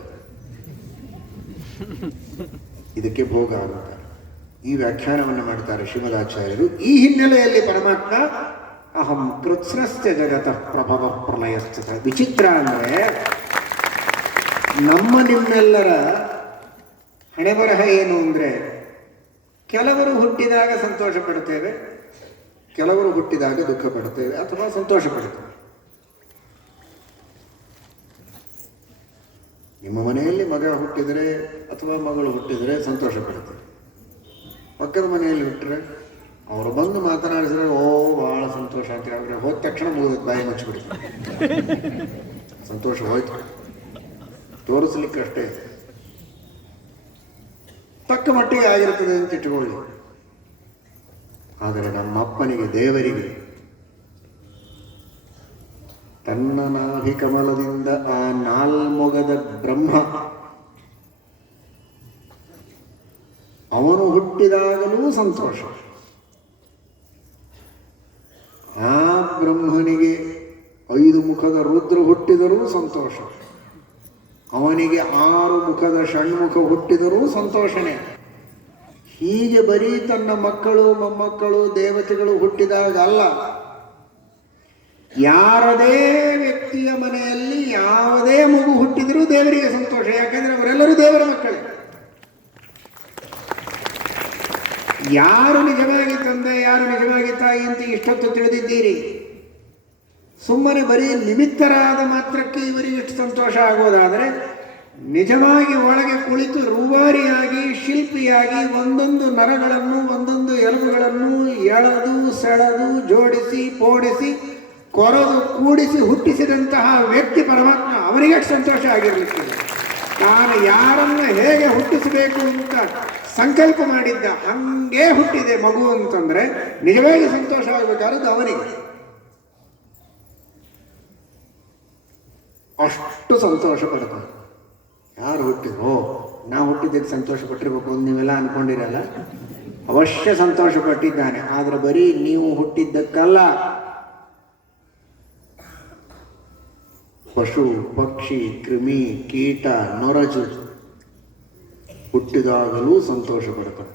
ಇದಕ್ಕೆ ಭೋಗ ಆಗುತ್ತಾರೆ. ಈ ವ್ಯಾಖ್ಯಾನವನ್ನು ಮಾಡ್ತಾರೆ ಶ್ರೀಮದಾಚಾರ್ಯರು. ಈ ಹಿನ್ನೆಲೆಯಲ್ಲಿ ಪರಮಾತ್ಮ ಅಹಂ ಕೃತ್ಸ್ನಸ್ಯ ಜಗತಃ ಪ್ರಭವ ಪ್ರಲಯಶ್ಚ. ವಿಚಿತ್ರ ಅಂದರೆ ನಮ್ಮ ನಿಮ್ಮೆಲ್ಲರ ಹಣೆಬರಹ ಏನು ಅಂದರೆ, ಕೆಲವರು ಹುಟ್ಟಿದಾಗ ಸಂತೋಷ ಪಡ್ತೇವೆ, ಕೆಲವರು ಹುಟ್ಟಿದಾಗ ದುಃಖ ಪಡ್ತೇವೆ ಅಥವಾ ಸಂತೋಷ ಪಡ್ತೇವೆ. ನಿಮ್ಮ ಮನೆಯಲ್ಲಿ ಮಗ ಹುಟ್ಟಿದರೆ ಅಥವಾ ಮಗಳು ಹುಟ್ಟಿದರೆ ಸಂತೋಷ ಪಡ್ತೇವೆ. ಪಕ್ಕದ ಮನೆಯಲ್ಲಿ ಹುಟ್ಟರೆ ಅವರು ಬಂದು ಮಾತನಾಡಿಸಿದ್ರೆ ಬಹಳ ಸಂತೋಷ ಅಂತ ಹೇಳಿದ್ರೆ ಹೋದ ತಕ್ಷಣ ಮುಗಿದ ಬಾಯಿ ಮುಚ್ಚಿಬಿಡ್ತಾರೆ. ಸಂತೋಷ ಹೋಯ್ತು, ತೋರಿಸ್ಲಿಕ್ಕಷ್ಟೇ, ತಕ್ಕ ಮಟ್ಟಿಗೆ ಆಗಿರ್ತದೆ ಅಂತ ಇಟ್ಟುಕೊಳ್ಳಿ. ಆದರೆ ನಮ್ಮಪ್ಪನಿಗೆ, ದೇವರಿಗೆ ತನ್ನ ನಾಭಿಕಮಲದಿಂದ ಆ ನಾಲ್ಮೊಗದ ಬ್ರಹ್ಮ ಅವನು ಹುಟ್ಟಿದಾಗಲೂ ಸಂತೋಷ. ಆ ಬ್ರಹ್ಮನಿಗೆ 5 ಮುಖದ ರುದ್ರ ಹುಟ್ಟಿದರೂ ಸಂತೋಷ, ಅವನಿಗೆ 6 ಮುಖದ ಷಣ್ಮುಖ ಹುಟ್ಟಿದರೂ ಸಂತೋಷನೇ. ಹೀಗೆ ಬರೀ ತನ್ನ ಮಕ್ಕಳು, ಮೊಮ್ಮಕ್ಕಳು, ದೇವತೆಗಳು ಹುಟ್ಟಿದಾಗ ಅಲ್ಲ, ಯಾರದೇ ವ್ಯಕ್ತಿಯ ಮನೆಯಲ್ಲಿ ಯಾವುದೇ ಮಗು ಹುಟ್ಟಿದರೂ ದೇವರಿಗೆ ಸಂತೋಷ. ಯಾಕಂದ್ರೆ ಅವರೆಲ್ಲರೂ ದೇವರ ಮಕ್ಕಳೇ. ಯಾರು ನಿಜವಾಗಿ ತಂದೆ, ಯಾರು ನಿಜವಾಗಿ ತಾಯಿ ಅಂತ ಇಷ್ಟೊತ್ತು ತಿಳಿದಿದ್ದೀರಿ. ಸುಮ್ಮನೆ ಬರೀ ನಿಮಿತ್ತರಾದ ಮಾತ್ರಕ್ಕೆ ಇವರಿಗೆ ಇಷ್ಟು ಸಂತೋಷ ಆಗೋದಾದರೆ, ನಿಜವಾಗಿ ಒಳಗೆ ಕುಳಿತು ರೂವಾರಿಯಾಗಿ, ಶಿಲ್ಪಿಯಾಗಿ ಒಂದೊಂದು ನರಗಳನ್ನು, ಒಂದೊಂದು ಎಲುಬುಗಳನ್ನು ಎಳೆದು ಸೆಳೆದು ಜೋಡಿಸಿ ಪೋಡಿಸಿ ಕೊರೆದು ಕೂಡಿಸಿ ಹುಟ್ಟಿಸಿದಂತಹ ವ್ಯಕ್ತಿ ಪರಮಾತ್ಮ, ಅವನಿಗೆ ಸಂತೋಷ ಆಗಿರಲಿಕ್ಕಿದೆ. ತಾನು ಯಾರನ್ನು ಹೇಗೆ ಹುಟ್ಟಿಸಬೇಕು ಅಂತ ಸಂಕಲ್ಪ ಮಾಡಿದ್ದ ಹಂಗೆ ಹುಟ್ಟಿದೆ ಮಗು ಅಂತಂದ್ರೆ ನಿಜವಾಗಿ ಸಂತೋಷವಾಗಬೇಕಾದದ್ದು ಅವನಿಗೆ. ಅಷ್ಟು ಸಂತೋಷ ಪಡ್ತಾರೆ. ಯಾರು ಹುಟ್ಟಿದ್ರು ನಾವು ಹುಟ್ಟಿದ್ದಕ್ಕೆ ಸಂತೋಷ ಪಟ್ಟಿರ್ಬೇಕು ಅಂತ ನೀವೆಲ್ಲ ಅನ್ಕೊಂಡಿರಲ್ಲ. ಅವಶ್ಯ ಸಂತೋಷ ಪಟ್ಟಿದ್ದಾನೆ. ಆದ್ರೆ ಬರೀ ನೀವು ಹುಟ್ಟಿದ್ದಕ್ಕಲ್ಲ, ಪಶು ಪಕ್ಷಿ ಕ್ರಿಮಿ ಕೀಟ ನೊರಜು ಹುಟ್ಟಿದಾಗಲೂ ಸಂತೋಷ ಪಡ್ತಾರೆ.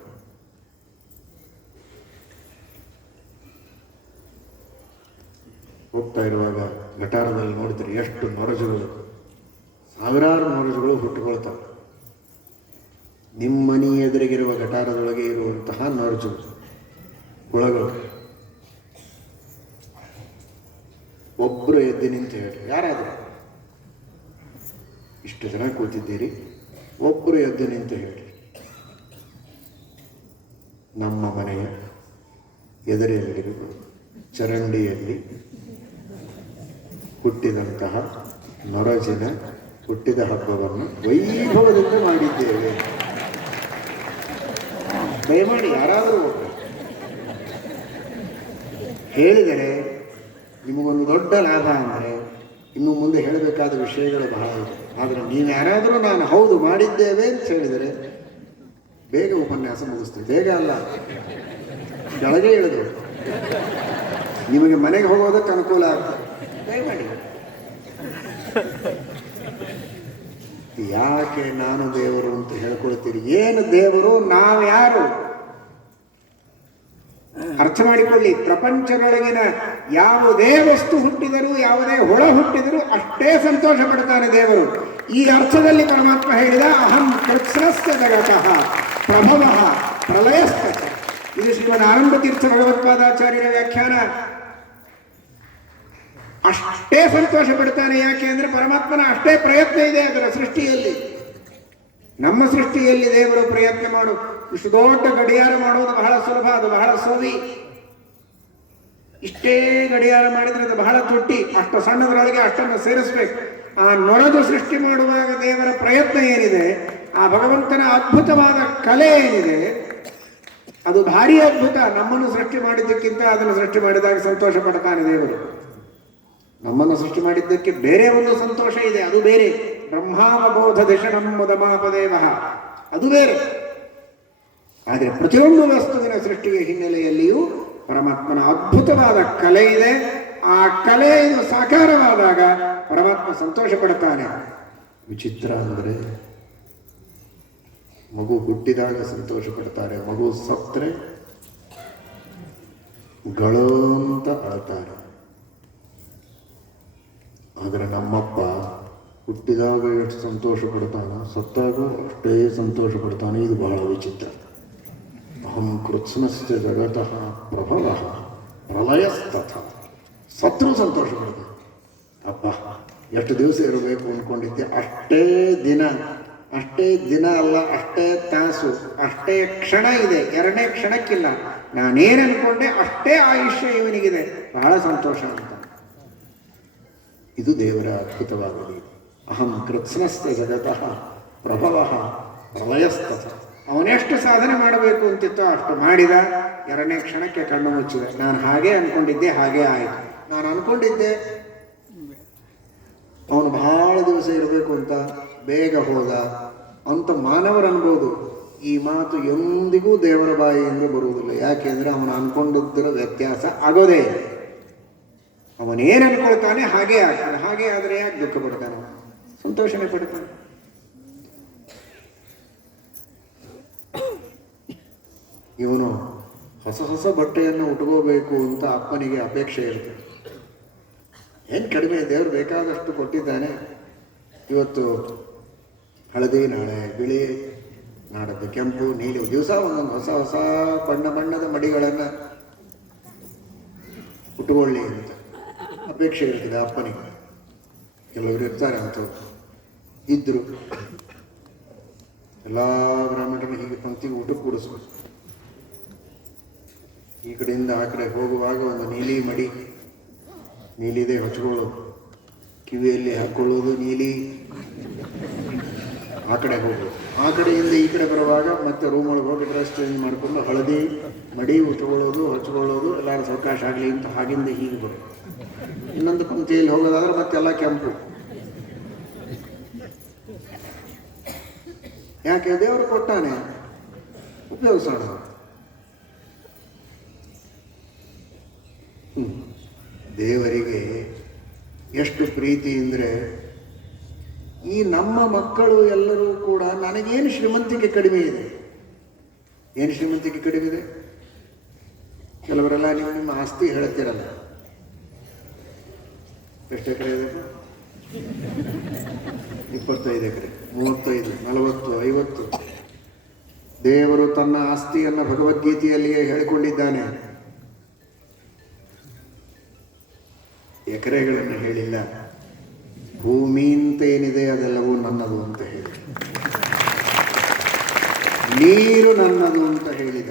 ಹೋಗ್ತಾ ಇರುವಾಗ ಗಟಾರದಲ್ಲಿ ನೋಡಿದ್ರೆ ಎಷ್ಟು ನೊರಜುಗಳು, ಸಾವಿರಾರು ನೊರಜುಗಳು ಹುಟ್ಟುಕೊಳ್ತವೆ. ನಿಮ್ಮ ಮನೆ ಎದುರಿಗಿರುವ ಗಟಾರದೊಳಗೆ ಇರುವಂತಹ ನೊರಜು ಹುಳಗಳು. ಒಬ್ಬರು ಎದ್ದು ನಿಂತು ಹೇಳಿ, ಯಾರಾದರೂ ಇಷ್ಟು ಜನ ಕೂತಿದ್ದೀರಿ, ಒಬ್ಬರು ಎದ್ದು ನಿಂತು ಹೇಳಿ, ನಮ್ಮ ಮನೆಯ ಎದುರಿನಲ್ಲಿರುವ ಚರಂಡಿಯಲ್ಲಿ ಹುಟ್ಟಿದಂತಹ ನೊರಜಿನ ಹುಟ್ಟಿದ ಹಬ್ಬವನ್ನು ವೈಭವದಿಂದ ಮಾಡಿದ್ದೇವೆ. ದಯಮಾಡಿ ಯಾರಾದರೂ ಹೇಳಿದರೆ ನಿಮಗೊಂದು ದೊಡ್ಡ ಲಾಭ ಅಂದರೆ ಇನ್ನು ಮುಂದೆ ಹೇಳಬೇಕಾದ ವಿಷಯಗಳು ಬಹಳ ಇದೆ. ಆದರೆ ನೀವು ಯಾರಾದರೂ ನಾನು ಹೌದು ಮಾಡಿದ್ದೇವೆ ಅಂತ ಹೇಳಿದರೆ ಬೇಗ ಉಪನ್ಯಾಸ ಮುಗಿಸ್ತೀವಿ. ಬೇಗ ಅಲ್ಲ, ಕೆಳಗೆ ಇಳಿದು ನಿಮಗೆ ಮನೆಗೆ ಹೋಗೋದಕ್ಕೆ ಅನುಕೂಲ ಆಗ್ತದೆ. ದಯಮಾಡಿ. ಯಾಕೆ ನಾನು ದೇವರು ಅಂತ ಹೇಳ್ಕೊಳ್ತೀರಿ? ಏನು ದೇವರು? ನಾವ್ಯಾರು? ಅರ್ಥ ಮಾಡಿಕೊಳ್ಳಿ. ಪ್ರಪಂಚದೊಳಗಿನ ಯಾವುದೇ ವಸ್ತು ಹುಟ್ಟಿದರೂ ಯಾವುದೇ ಹುಳ ಹುಟ್ಟಿದರೂ ಅಷ್ಟೇ ಸಂತೋಷ ಪಡ್ತಾನೆ ದೇವರು. ಈ ಅರ್ಥದಲ್ಲಿ ಪರಮಾತ್ಮ ಹೇಳಿದ ಅಹಂ ಕೃತ್ಸ್ನಸ್ಯ ಜಗತಃ ಪ್ರಭವಃ ಪ್ರಳಯಸ್ತಃ. ಇದು ಶ್ರೀಮದ್ ಆನಂದ ತೀರ್ಥ ಭಗವತ್ಪಾದಾಚಾರ್ಯರ ವ್ಯಾಖ್ಯಾನ. ಅಷ್ಟೇ ಸಂತೋಷ ಪಡ್ತಾನೆ. ಯಾಕೆ ಅಂದ್ರೆ ಪರಮಾತ್ಮನ ಅಷ್ಟೇ ಪ್ರಯತ್ನ ಇದೆ ಅದರ ಸೃಷ್ಟಿಯಲ್ಲಿ. ನಮ್ಮ ಸೃಷ್ಟಿಯಲ್ಲಿ ದೇವರು ಪ್ರಯತ್ನ ಮಾಡು. ಇಷ್ಟು ದೊಡ್ಡ ಗಡಿಯಾರ ಮಾಡುವುದು ಬಹಳ ಸುಲಭ, ಅದು ಬಹಳ ಸೋವಿ. ಇಷ್ಟೇ ಗಡಿಯಾರ ಮಾಡಿದ್ರೆ ಅದು ಬಹಳ ತುಟ್ಟಿ. ಅಷ್ಟು ಸಣ್ಣದರೊಳಗೆ ಅಷ್ಟನ್ನು ಸೇರಿಸ್ಬೇಕು. ಆ ನೊರದು ಸೃಷ್ಟಿ ಮಾಡುವಾಗ ದೇವರ ಪ್ರಯತ್ನ ಏನಿದೆ, ಆ ಭಗವಂತನ ಅದ್ಭುತವಾದ ಕಲೆ ಏನಿದೆ, ಅದು ಭಾರಿ ಅದ್ಭುತ. ನಮ್ಮನ್ನು ಸೃಷ್ಟಿ ಮಾಡಿದ್ದಕ್ಕಿಂತ ಅದನ್ನು ಸೃಷ್ಟಿ ಮಾಡಿದಾಗ ಸಂತೋಷ ಪಡ್ತಾನೆ ದೇವರು. ನಮ್ಮನ್ನು ಸೃಷ್ಟಿ ಮಾಡಿದ್ದಕ್ಕೆ ಬೇರೆ ಒಂದು ಸಂತೋಷ ಇದೆ, ಅದು ಬೇರೆ. ಬ್ರಹ್ಮಾವಬೋಧ ದಿಶಣಂ ಮುದಮಾಪದೇವ, ಅದು ಬೇರೆ. ಆದರೆ ಪ್ರತಿಯೊಂದು ವಸ್ತುವಿನ ಸೃಷ್ಟಿಯ ಹಿನ್ನೆಲೆಯಲ್ಲಿಯೂ ಪರಮಾತ್ಮನ ಅದ್ಭುತವಾದ ಕಲೆ ಇದೆ. ಆ ಕಲೆ ಇದು ಸಾಕಾರವಾದಾಗ ಪರಮಾತ್ಮ ಸಂತೋಷ ಪಡ್ತಾನೆ. ವಿಚಿತ್ರ ಅಂದರೆ ಮಗು ಹುಟ್ಟಿದಾಗ ಸಂತೋಷ ಪಡ್ತಾರೆ, ಮಗು ಸತ್ತರೆ ಗಳು ಅಂತ ಅಳ್ತಾರೆ. ಆದರೆ ನಮ್ಮಪ್ಪ ಹುಟ್ಟಿದಾಗ ಎಷ್ಟು ಸಂತೋಷ ಪಡ್ತಾನ, ಸತ್ತಾಗ ಅಷ್ಟೇ ಸಂತೋಷ ಪಡ್ತಾನೆ. ಇದು ಬಹಳ ವಿಚಿತ್ರ. ಅಹಂ ಕೃತ್ಸ್ನಸ್ಯ ಜಗತಃ ಪ್ರಭವಃ ಪ್ರಳಯಸ್ತಥ. ಸತ್ರು ಸಂತೋಷ ಪಡ್ತಾನೆ. ಅಪ್ಪ ಎಷ್ಟು ದಿವಸ ಇರಬೇಕು ಅಂದ್ಕೊಂಡಿದ್ದೆ, ಅಷ್ಟೇ ದಿನ, ಅಷ್ಟೇ ದಿನ ಅಲ್ಲ, ಅಷ್ಟೇ ತಾಸು, ಅಷ್ಟೇ ಕ್ಷಣ ಇದೆ, ಎರಡನೇ ಕ್ಷಣಕ್ಕಿಲ್ಲ. ನಾನೇನು ಅನ್ಕೊಂಡೆ ಅಷ್ಟೇ ಆಯುಷ್ಯ ಇವನಿಗಿದೆ, ಬಹಳ ಸಂತೋಷ ಅಂತ. ಇದು ದೇವರ ಅದ್ಭುತವಾದ ರೀತಿ. ಅಹಂ ಕೃತ್ಸ್ನಸ್ಯ ಜಗತಃ ಪ್ರಭವಃ ಪ್ರಳಯಸ್ತಥ. ಅವನೆಷ್ಟು ಸಾಧನೆ ಮಾಡಬೇಕು ಅಂತಿತ್ತೋ ಅಷ್ಟು ಮಾಡಿದ, ಎರಡನೇ ಕ್ಷಣಕ್ಕೆ ಕಣ್ಣು ಮುಚ್ಚಿದ. ನಾನು ಹಾಗೆ ಅನ್ಕೊಂಡಿದ್ದೆ, ಹಾಗೆ ಆಯಿತು. ನಾನು ಅನ್ಕೊಂಡಿದ್ದೆ ಅವನು ಬಹಳ ದಿವಸ ಇರಬೇಕು ಅಂತ, ಬೇಗ ಹೋದ ಅಂತ ಮಾನವರು ಅನ್ಬೋದು. ಈ ಮಾತು ಎಂದಿಗೂ ದೇವರ ಬಾಯಿಯಿಂದ ಬರುವುದಿಲ್ಲ. ಯಾಕೆಂದ್ರೆ ಅವನು ಅನ್ಕೊಂಡಿದ್ದರ ವ್ಯತ್ಯಾಸ ಆಗೋದೇ. ಅವನೇನು ಅನ್ಕೊಳ್ತಾನೆ ಹಾಗೇ ಆಗ್ತಾನೆ. ಹಾಗೆ ಆದರೆ ಯಾಕೆ ದುಃಖ ಪಡ್ತಾನೆ? ಸಂತೋಷನೇ ಪಡ್ತಾನೆ. ಇವನು ಹೊಸ ಹೊಸ ಬಟ್ಟೆಯನ್ನು ಉಟ್ಕೋಬೇಕು ಅಂತ ಅಪ್ಪನಿಗೆ ಅಪೇಕ್ಷೆ ಇರ್ತದೆ. ಏನು ಕಡಿಮೆ, ದೇವರು ಬೇಕಾದಷ್ಟು ಕೊಟ್ಟಿದ್ದಾನೆ. ಇವತ್ತು ಹಳದಿ, ನಾಳೆ ಬಿಳಿ, ನಾಡದ್ದು ಕೆಂಪು, ನೀಲಿ, ದಿವಸ ಒಂದೊಂದು ಹೊಸ ಹೊಸ ಬಣ್ಣ ಬಣ್ಣದ ಮಡಿಗಳನ್ನು ಉಟ್ಕೊಳ್ಳಿ ಅಂತ ಅಪೇಕ್ಷೆ ಇರ್ತದೆ ಅಪ್ಪನಿಗೆ. ಕೆಲವರು ಇರ್ತಾರೆ ಅಂಥವ್ರು, ಇದ್ರು. ಎಲ್ಲ ಬ್ರಾಹ್ಮಣರನ್ನು ಹೀಗೆ ಪಂಕ್ತಿಗೆ ಊಟಕ್ಕೆ ಕೂಡಿಸ್ಬೇಕು. ಈ ಕಡೆಯಿಂದ ಆ ಕಡೆ ಹೋಗುವಾಗ ಒಂದು ನೀಲಿ ಮಡಿ, ನೀಲಿದೆ ಹಚ್ಕೊಳ್ಳೋದು, ಕಿವಿಯಲ್ಲಿ ಹಾಕ್ಕೊಳ್ಳೋದು ನೀಲಿ, ಆ ಕಡೆ ಹೋಗೋದು. ಆ ಕಡೆಯಿಂದ ಈ ಕಡೆ ಬರುವಾಗ ಮತ್ತೆ ರೂಮ್ ಒಳಗೆ ಹೋಗಿ ಡ್ರೆಸ್ ಚೇಂಜ್ ಮಾಡಿಕೊಂಡು ಹಳದಿ ಮಡಿ ಉಟ್ಕೊಳ್ಳೋದು ಹಚ್ಕೊಳ್ಳೋದು ಎಲ್ಲರ ಅವಕಾಶ ಆಗಲಿ ಅಂತ ಹಾಗಿಂದ ಹೀಗೆ ಬರೋದು. ಇನ್ನೊಂದು ಪಂಕ್ತಿಯಲ್ಲಿ ಹೋಗೋದಾದ್ರೆ ಮತ್ತೆಲ್ಲ ಕೆಂಪು. ಯಾಕೆ ದೇವರು ಕೊಟ್ಟಾನೆ, ಉಪಯೋಗಿಸೋಣ. ದೇವರಿಗೆ ಎಷ್ಟು ಪ್ರೀತಿ ಅಂದರೆ, ಈ ನಮ್ಮ ಮಕ್ಕಳು ಎಲ್ಲರೂ ಕೂಡ ನನಗೇನು ಶ್ರೀಮಂತಿಕೆ ಕಡಿಮೆ ಇದೆ. ಏನು ಶ್ರೀಮಂತಿಕೆ ಕಡಿಮೆ ಇದೆ? ಕೆಲವರೆಲ್ಲ ನೀವು ನಿಮ್ಮ ಆಸ್ತಿ ಹೇಳ್ತೀರಲ್ಲ, ಎಷ್ಟು ಎಕರೆ ಇದೆ? 25 ಎಕರೆ, 35, 40, 50. ದೇವರು ತನ್ನ ಆಸ್ತಿಯನ್ನು ಭಗವದ್ಗೀತೆಯಲ್ಲಿಯೇ ಹೇಳಿಕೊಂಡಿದ್ದಾನೆ. ಎಕರೆಗಳನ್ನು ಹೇಳಿಲ್ಲ. ಭೂಮಿ ಅಂತ ಏನಿದೆ ಅದೆಲ್ಲವೂ ನನ್ನದು ಅಂತ ಹೇಳಿ, ನೀರು ನನ್ನದು ಅಂತ ಹೇಳಿದ.